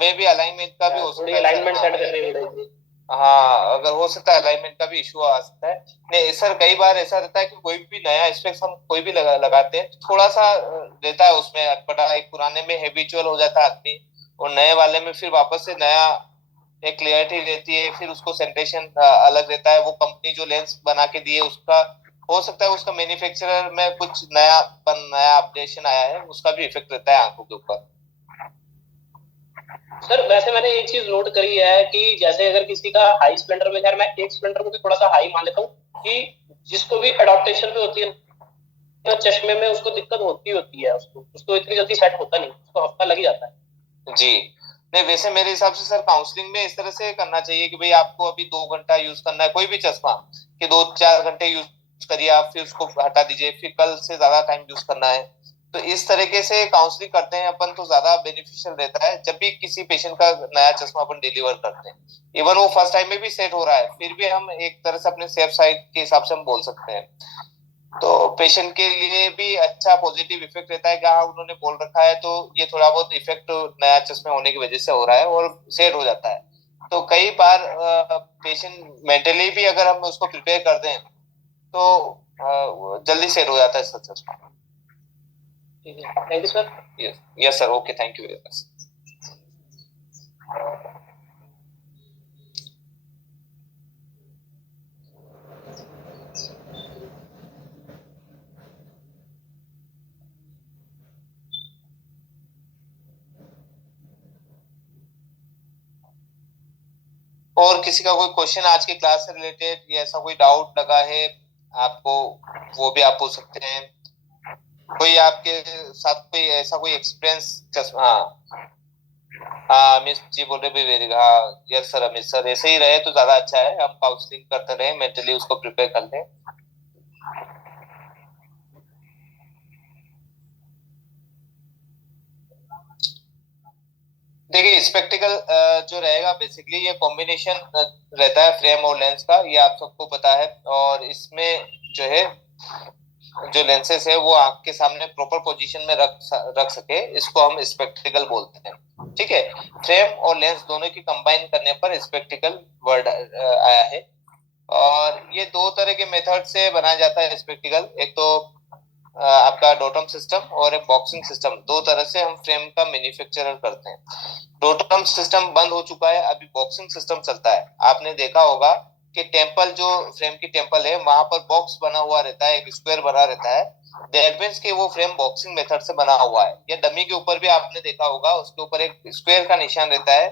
मे भी अलाइनमेंट का भी हो सकता है, अलाइनमेंट सेट करनी पड़ेगी। हाँ, अगर हो सकता है अलाइनमेंट का भी इशू आ सकता है। नहीं सर, कई बार ऐसा रहता है कि कोई भी नया स्पेक्स हम कोई भी लगाते हैं, थोड़ा सा रहता है उसमें अटपटा, एक पुराने में हैबिचुअल हो जाता है आदमी, और नए वाले में फिर वापस से नया एक क्लियरिटी रहती है, फिर उसको सेंट्रेशन अलग रहता है। वो कंपनी जो लेंस बना के दी है उसका हो सकता है उसका मैन्युफैक्चरर में कुछ नया अपडेशन आया है, उसका भी इफेक्ट रहता है आंखों के ऊपर। सर वैसे मैंने एक चीज नोट करी है कि जैसे अगर किसी का हाई स्प्लेंडर में, खैर मैं एक स्प्लेंडर को भी थोड़ा सा हाई मान लेता हूँ, कि जिसको भी अडॉप्टेशन पे होती है ना चश्मे में, उसको दिक्कत होती है, उसको इतनी जल्दी सेट होता नहीं, उसको हफ्ता लग ही जाता है। जी नहीं, वैसे मेरे हिसाब से सर काउंसलिंग में इस तरह से करना चाहिए कि भाई आपको अभी 2 घंटा यूज करना है कोई भी चश्मा, कि 2-4 घंटे यूज करिए आप, फिर उसको हटा दीजिए, फिर कल से ज्यादा टाइम यूज करना है। तो इस तरीके से काउंसलिंग करते हैं अपन तो ज्यादा बेनिफिशियल रहता है, जब भी किसी पेशेंट का नया चश्मा अपन डिलीवर करते हैं। इवन वो फर्स्ट टाइम में भी सेट हो रहा है, फिर भी हम एक तरह से अपने सेफ साइड के हिसाब से हम बोल सकते हैं, तो पेशेंट के लिए भी अच्छा पॉजिटिव इफेक्ट रहता है कि हाँ उन्होंने बोल रखा है, तो ये थोड़ा बहुत इफेक्ट नया चश्मे होने की वजह से हो रहा है और सेट हो जाता है। तो कई बार पेशेंट मेंटली भी अगर हम उसको प्रिपेयर कर दें तो जल्दी सेट हो जाता है सर चश्मा। Thank you sir. Yes sir, okay, thank you very much. और किसी का कोई क्वेश्चन आज की क्लास से रिलेटेड या ऐसा कोई डाउट लगा है आपको, वो भी आप पूछ सकते हैं। कोई आपके साथ कोई ऐसा कोई एक्सपीरियंस चश्मा? हाँ मिस जी बोल रहे वेरी, हाँ यस सर, अमित सर ऐसे ही रहे तो ज्यादा अच्छा है, हम काउंसलिंग करते रहे, मेंटली उसको प्रिपेयर कर लें। देखिए स्पेक्टिकल जो रहेगा बेसिकली ये कॉम्बिनेशन रहता है फ्रेम और लेंस का, ये आप सबको पता है, और इसमें जो है जो लेंसेज है वो आंख के सामने प्रॉपर पोजीशन में रख सके, इसको हम स्पेक्टिकल बोलते हैं। ठीक है, फ्रेम और लेंस दोनों की कंबाइन करने पर स्पेक्टिकल वर्ड आया है। और ये दो तरह के मेथड से बनाया जाता है स्पेक्टिकल, एक तो आपका डोटम सिस्टम और एक बॉक्सिंग सिस्टम। दो तरह से हम फ्रेम का मैन्युफैक्चरर करते हैं। डोटम सिस्टम बंद हो चुका है, अभी बॉक्सिंग सिस्टम चलता है। आपने देखा होगा कि टेम्पल, जो फ्रेम की टेम्पल है, वहां पर बॉक्स बना हुआ रहता है, एक स्क्वायर बना रहता है। दैट मीन्स कि वो फ्रेम बॉक्सिंग मेथड से बना हुआ है। या डमी के ऊपर भी आपने देखा होगा, उसके ऊपर एक स्क्वायर का निशान रहता है,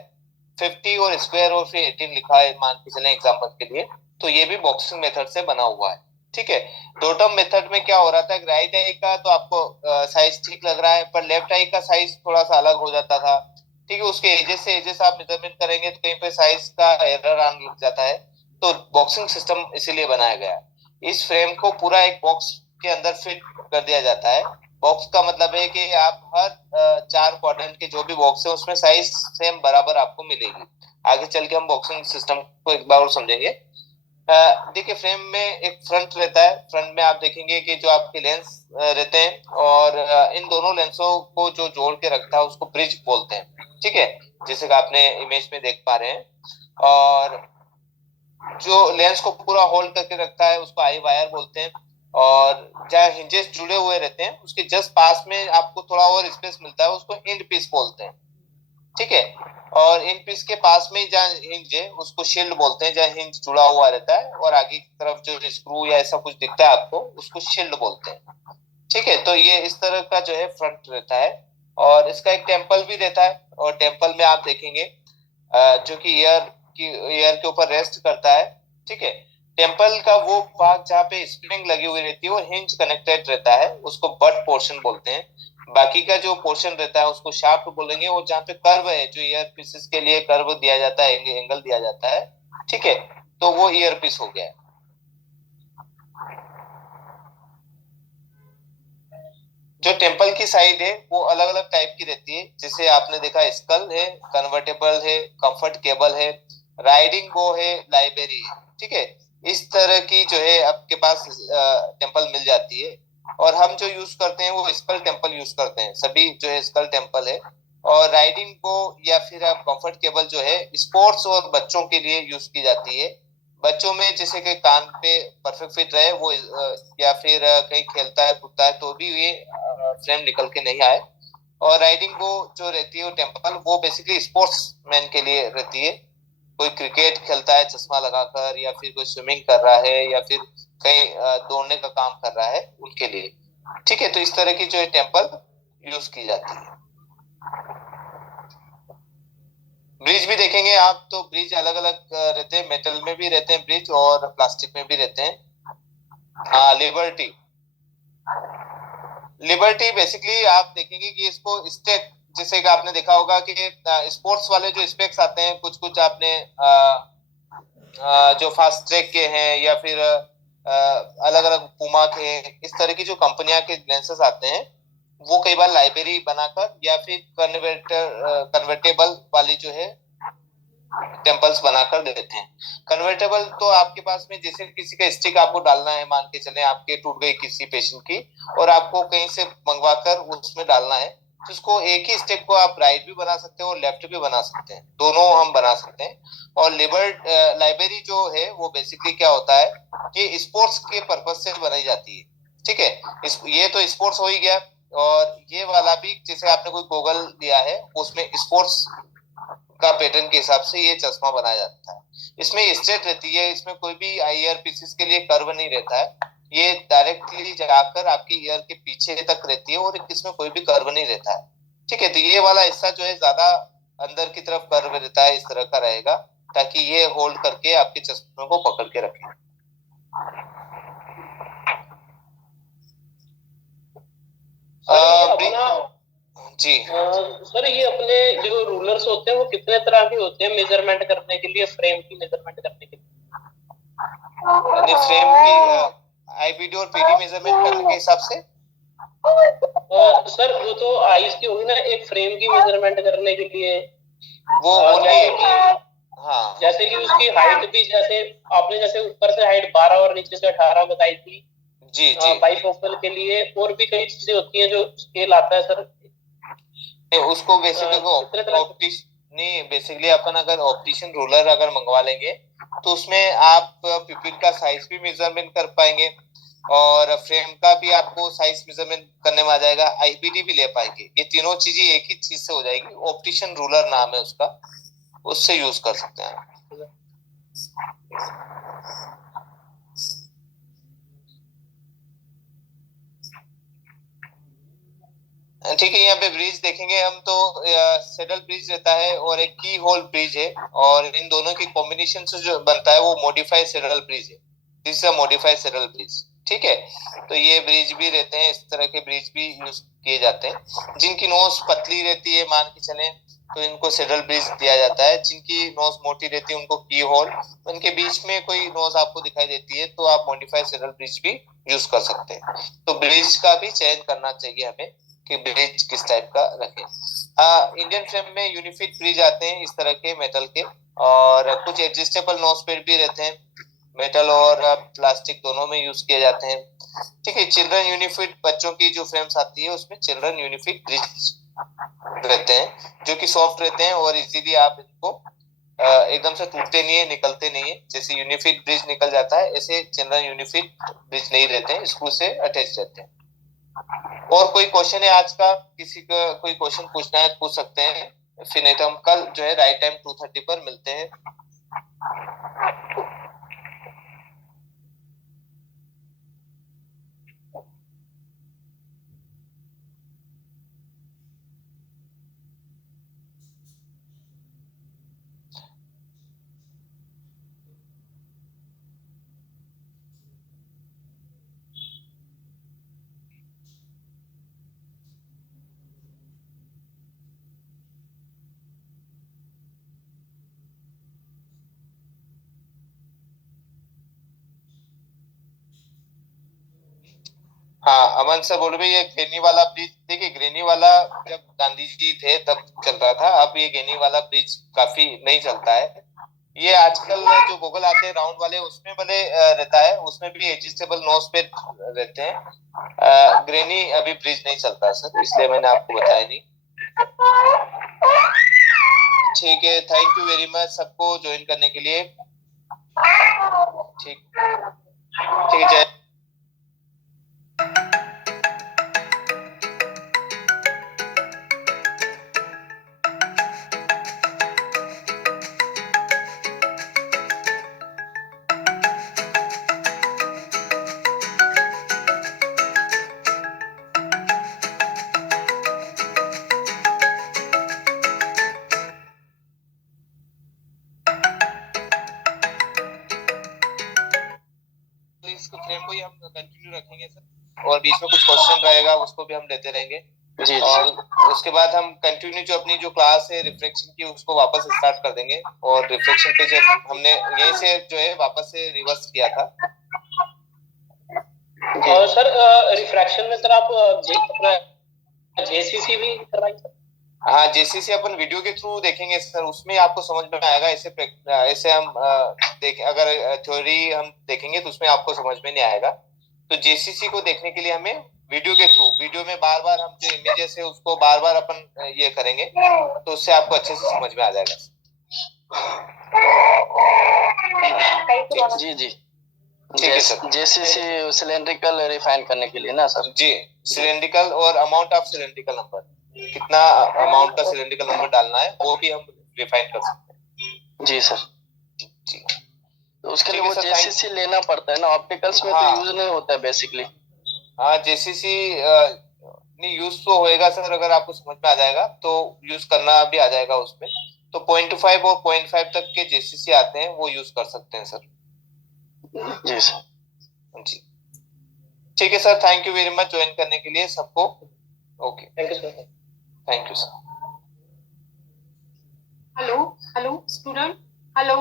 50 और स्क्वायर और फिर 18 लिखा है, मान के चले एग्जाम्पल के लिए। तो ये भी बॉक्सिंग मेथड से बना हुआ है। ठीक है, डोटम मेथड में क्या हो रहा था, राइट आई का तो आपको साइज ठीक लग रहा है, पर लेफ्ट आई का साइज थोड़ा सा अलग हो जाता था। ठीक है, उसके एजेस से एजेस आप मेजरमेंट करेंगे तो कहीं पे साइज का एरर आने लग जाता है। तो बॉक्सिंग सिस्टम इसीलिए बनाया गया है। इस फ्रेम को पूरा एक बॉक्स के अंदर फिट कर दिया जाता है। बॉक्स का मतलब है कि आप हर 4 क्वाड्रेंट के जो भी बॉक्स है उसमें साइज सेम बराबर आपको मिलेगी। आगे चल के हम बॉक्सिंग सिस्टम को एक बार और समझेंगे। देखिए, फ्रेम में एक फ्रंट रहता है। फ्रंट में आप देखेंगे कि जो आपके लेंस रहते हैं, और इन दोनों लेंसों को जो जोड़ के रखता है उसको ब्रिज बोलते हैं। ठीक है, जैसे कि आपने इमेज में देख पा रहे हैं। और जो लेंस को पूरा होल्ड करके रखता है उसको आई वायर बोलते हैं। और जहाँ हिंजेस जुड़े हुए रहते हैं उसके जस्ट पास में आपको थोड़ा और स्पेस मिलता है, उसको एंड पीस बोलते हैं। ठीक है, और इन पीस के पास में जहाँ हिंज है उसको शील्ड बोलते हैं, जहाँ हिंज जुड़ा हुआ रहता है, और आगे की तरफ जो स्क्रू या ऐसा कुछ दिखता है आपको उसको शील्ड बोलते हैं। ठीक है, तो ये इस तरह का जो है फ्रंट रहता है। और इसका एक टेम्पल भी रहता है, और टेम्पल में आप देखेंगे जो कि ईयर के ऊपर रेस्ट करता है। ठीक है, टेम्पल का वो भाग जहाँ पे स्प्रिंग लगी हुई रहती है और हिंज कनेक्टेड रहता है उसको बट पोर्शन बोलते हैं। बाकी का जो पोर्शन रहता है उसको शाफ्ट बोलेंगे। और जहाँ पे कर्व है, जो ईयर पीसेस के लिए कर्व दिया जाता है, एंगल दिया जाता है, ठीक है, तो वो ईयर पीस हो गया है। जो टेम्पल की साइड है वो अलग अलग टाइप की रहती है। जैसे आपने देखा, स्कल है, कन्वर्टेबल है, कंफर्ट केबल है, राइडिंग बो है, लाइब्रेरी है। ठीक है, इस तरह की जो है आपके पास टेम्पल मिल जाती है। और हम जो यूज करते हैं वो स्कल टेम्पल यूज करते हैं, सभी जो है स्कल टेम्पल है। और राइडिंग बो या फिर आप कंफर्ट केबल जो है स्पोर्ट्स और बच्चों के लिए यूज की जाती है। बच्चों में जैसे कि कान पे परफेक्ट फिट रहे वो, या फिर कहीं खेलता है कूदता है तो भी ये फ्रेम निकल के नहीं आए। और राइडिंग वो जो रहती है वो टेम्पल, वो बेसिकली स्पोर्ट्स मैन के लिए रहती है। कोई क्रिकेट खेलता है चश्मा लगाकर, या फिर कोई स्विमिंग कर रहा है, या फिर कहीं दौड़ने का काम कर रहा है, उनके लिए। ठीक है, तो इस तरह की जो है टेम्पल यूज की जाती है। ब्रिज भी देखेंगे आप तो ब्रिज अलग अलग रहते हैं, मेटल में भी रहते हैं ब्रिज और प्लास्टिक में भी रहते हैं। हाँ, लिबर्टी। लिबर्टी बेसिकली आप देखेंगे कि इसको स्टेक, जैसे कि आपने देखा होगा कि स्पोर्ट्स वाले जो स्पेक्स आते हैं, कुछ कुछ आपने जो फास्ट ट्रैक के हैं, या फिर अलग अलग पुमा के, इस तरह की जो कंपनियां के लेंसेस आते हैं, वो कई बार लाइब्रेरी बनाकर या फिर कन्वर्टेबल वाली जो है टेम्पल्स बनाकर देते हैं। कन्वर्टेबल तो आपके पास में, जैसे किसी का स्टिक आपको डालना है, मान के चले आपके टूट गई किसी पेशेंट की, और आपको कहीं से मंगवाकर उसमें डालना है, तो उसको एक ही स्टिक को आप राइट भी बना सकते हैं और लेफ्ट भी बना सकते हैं, दोनों हम बना सकते हैं। और लाइब्रेरी जो है वो बेसिकली क्या होता है कि स्पोर्ट्स के पर्पज से बनाई जाती है। ठीक है, ये तो स्पोर्ट्स हो ही गया। और ये वाला भी, जैसे आपने कोई गॉगल लिया है उसमें स्पोर्ट्स का पैटर्न के हिसाब से ये चश्मा बनाया जाता है। इसमें स्ट्रेट रहती है, इसमें कोई भी ईयर पीसेस के लिए कर्व नहीं रहता है। ये डायरेक्टली जाकर आपकी ईयर के पीछे तक रहती है, और इसमें कोई भी कर्व नहीं रहता है। ठीक है, तो ये वाला हिस्सा जो है ज्यादा अंदर की तरफ कर्व रहता है, इस तरह का रहेगा, ताकि ये होल्ड करके आपके चश्मे को पकड़ के रखे। जी सर, ये अपने जो रूलर्स होते हैं वो कितने तरह के होते हैं मेजरमेंट करने के लिए, फ्रेम की मेजरमेंट करने के लिए? फ्रेम की आईपीडी और पीडी मेजरमेंट करने के हिसाब से सर, वो तो आईज की होगी ना, एक फ्रेम की मेजरमेंट करने के लिए वो जैसे कि हाँ, जैसे कि उसकी हाइट भी, जैसे आपने जैसे ऊपर से हाइट 12 और नीचे से 18 बताई थी, जी जी बाइफोकल के लिए, और भी कई चीजें होती हैं जो स्केल आता है सर। उसको बेसिकली नहीं, बेसिकली अपन अगर ऑप्टिशियन रूलर अगर मंगवा लेंगे तो उसमें आप पिपिल का साइज भी मेजरमेंट कर पाएंगे, और फ्रेम का भी आपको साइज मेजरमेंट करने में आ जाएगा, आईपीडी भी ले पाएंगे। ये तीनों चीजें एक ही चीज से हो जाएगी। ऑप्टिशियन रूलर नाम है उसका, उससे यूज कर सकते हैं। ठीक है, यहाँ पे ब्रिज देखेंगे हम तो सेडल ब्रिज रहता है और एक की होल ब्रिज है, और इन दोनों की कॉम्बिनेशन से जो बनता है वो मॉडिफाइड सेडल ब्रिज है। This is modified saddle bridge. ठीक है, तो ये ब्रिज भी रहते हैं, इस तरह के ब्रिज भी यूज किए जाते हैं। जिनकी नोज पतली रहती है, मान के चले, तो इनको सेडल ब्रिज दिया जाता है। जिनकी नोज मोटी रहती है उनको की होल। उनके बीच में कोई नोज आपको दिखाई देती है तो आप मॉडिफाइड सेडल ब्रिज भी यूज कर सकते हैं। तो ब्रिज का भी चयन करना चाहिए हमें कि ब्रिज किस टाइप का रखें। इंडियन फ्रेम में यूनिफिट ब्रिज आते हैं इस तरह के मेटल के, और कुछ एडजस्टेबल नोज पेड भी रहते हैं, मेटल और प्लास्टिक दोनों में यूज किए जाते हैं। ठीक है, चिल्ड्रन यूनिफिट बच्चों की जो फ्रेम्स आती है उसमें चिल्ड्रन यूनिफिट ब्रिज रहते हैं, जो कि सॉफ्ट रहते हैं और इजीली आप इनको एकदम से टूटते नहीं है, निकलते नहीं है। जैसे यूनिफिट ब्रिज निकल जाता है, ऐसे चिल्ड्रन यूनिफिट ब्रिज नहीं रहते हैं, स्क्रू से अटैच रहते हैं। और कोई क्वेश्चन है आज का, किसी का कोई क्वेश्चन पूछना है पूछ सकते हैं, फिर नहीं तो हम कल जो है राइट टाइम 2:30 पर मिलते हैं। हाँ, अमन सर बोल रहे, ये ग्रेनी वाला ब्रिज देखिए, ग्रेनी वाला जब गांधी जी थे तब चल रहा था, अब ये ग्रेनी वाला ब्रिज काफी नहीं चलता है। ये आजकल जो गूगल आते हैं राउंड वाले, उसमें भले रहता है, उसमें भी एडजस्टेबल नोज पे रहते हैं। ग्रेनी अभी ब्रिज नहीं चलता है सर, इसलिए मैंने आपको बताया नहीं। ठीक है, थैंक यू वेरी मच सबको ज्वाइन करने के लिए। ठीक ठीक है, जय। इसको फ्रेम को ही हम कंटिन्यू रखेंगे सर, और बीच में कुछ क्वेश्चन रहेगा उसको भी हम लेते रहेंगे जी। और उसके बाद हम कंटिन्यू जो अपनी जो क्लास है रिफ्लेक्शन की, उसको वापस स्टार्ट कर देंगे। और रिफ्लेक्शन पे जब हमने यहीं से जो है वापस से रिवर्स किया था। और सर रिफ्रैक्शन में सर आप अपना जेसीसी भी करवाएंगे? हाँ, जेसीसी अपन वीडियो के थ्रू देखेंगे सर, उसमें आपको समझ में आएगा। ऐसे हम अगर थ्योरी हम देखेंगे तो उसमें आपको समझ में नहीं आएगा। तो जेसीसी को देखने के लिए हमें वीडियो के थ्रू, वीडियो में बार बार हम जो इमेजेस है उसको बार बार अपन ये करेंगे, तो उससे आपको अच्छे से समझ में आ जाएगा। जी जी, ठीक है सर। जेसीसी सिलेंड्रिकल रिफाइन करने के लिए ना सर? जी, सिलेंड्रिकल और अमाउंट ऑफ सिलेंड्रिकल नंबर, कितना अमाउंट का सिलेंड्रिकल नंबर डालना है वो भी हम रिफाइन कर सकते हैं। जी सर। जी, तो उसके लिए वो जेसीसी लेना पड़ता है ना, ऑप्टिकल्स में तो यूज नहीं होता है बेसिकली। हाँ, जेसीसी नहीं यूज तो होएगा सर, अगर आपको समझ में आ जाएगा तो यूज करना भी आ जाएगा उसमें। तो 0.5 और 0.5 तक के जेसीसी आते हैं, वो यूज कर सकते हैं सर। जी सर। जी, ठीक है sir, thank you very much join करने के लिए सबको। Okay, thank you sir. Thank you sir. Hello hello student, hello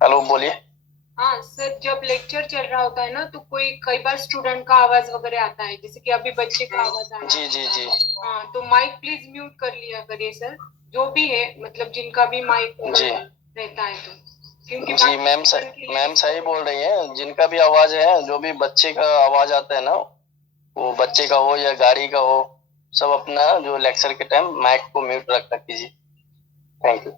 hello, बोलिए। हाँ सर, जब लेक्चर चल रहा होता है ना तो कोई कई बार स्टूडेंट का आवाज वगैरह आता है, जैसे कि अभी बच्चे का आवाज आया। जी जी जी। हाँ, तो माइक प्लीज म्यूट कर लिया करिए सर, जो भी है, मतलब जिनका भी माइक जी रहता है तो। क्योंकि जी मैम मैम सही बोल रही हैं। जिनका भी आवाज है, जो भी बच्चे का आवाज आता है ना, वो बच्चे का हो या गाड़ी का हो, सब अपना जो लेक्चर के टाइम माइक को म्यूट रखा कीजिए। Thank you.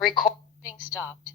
Recording stopped.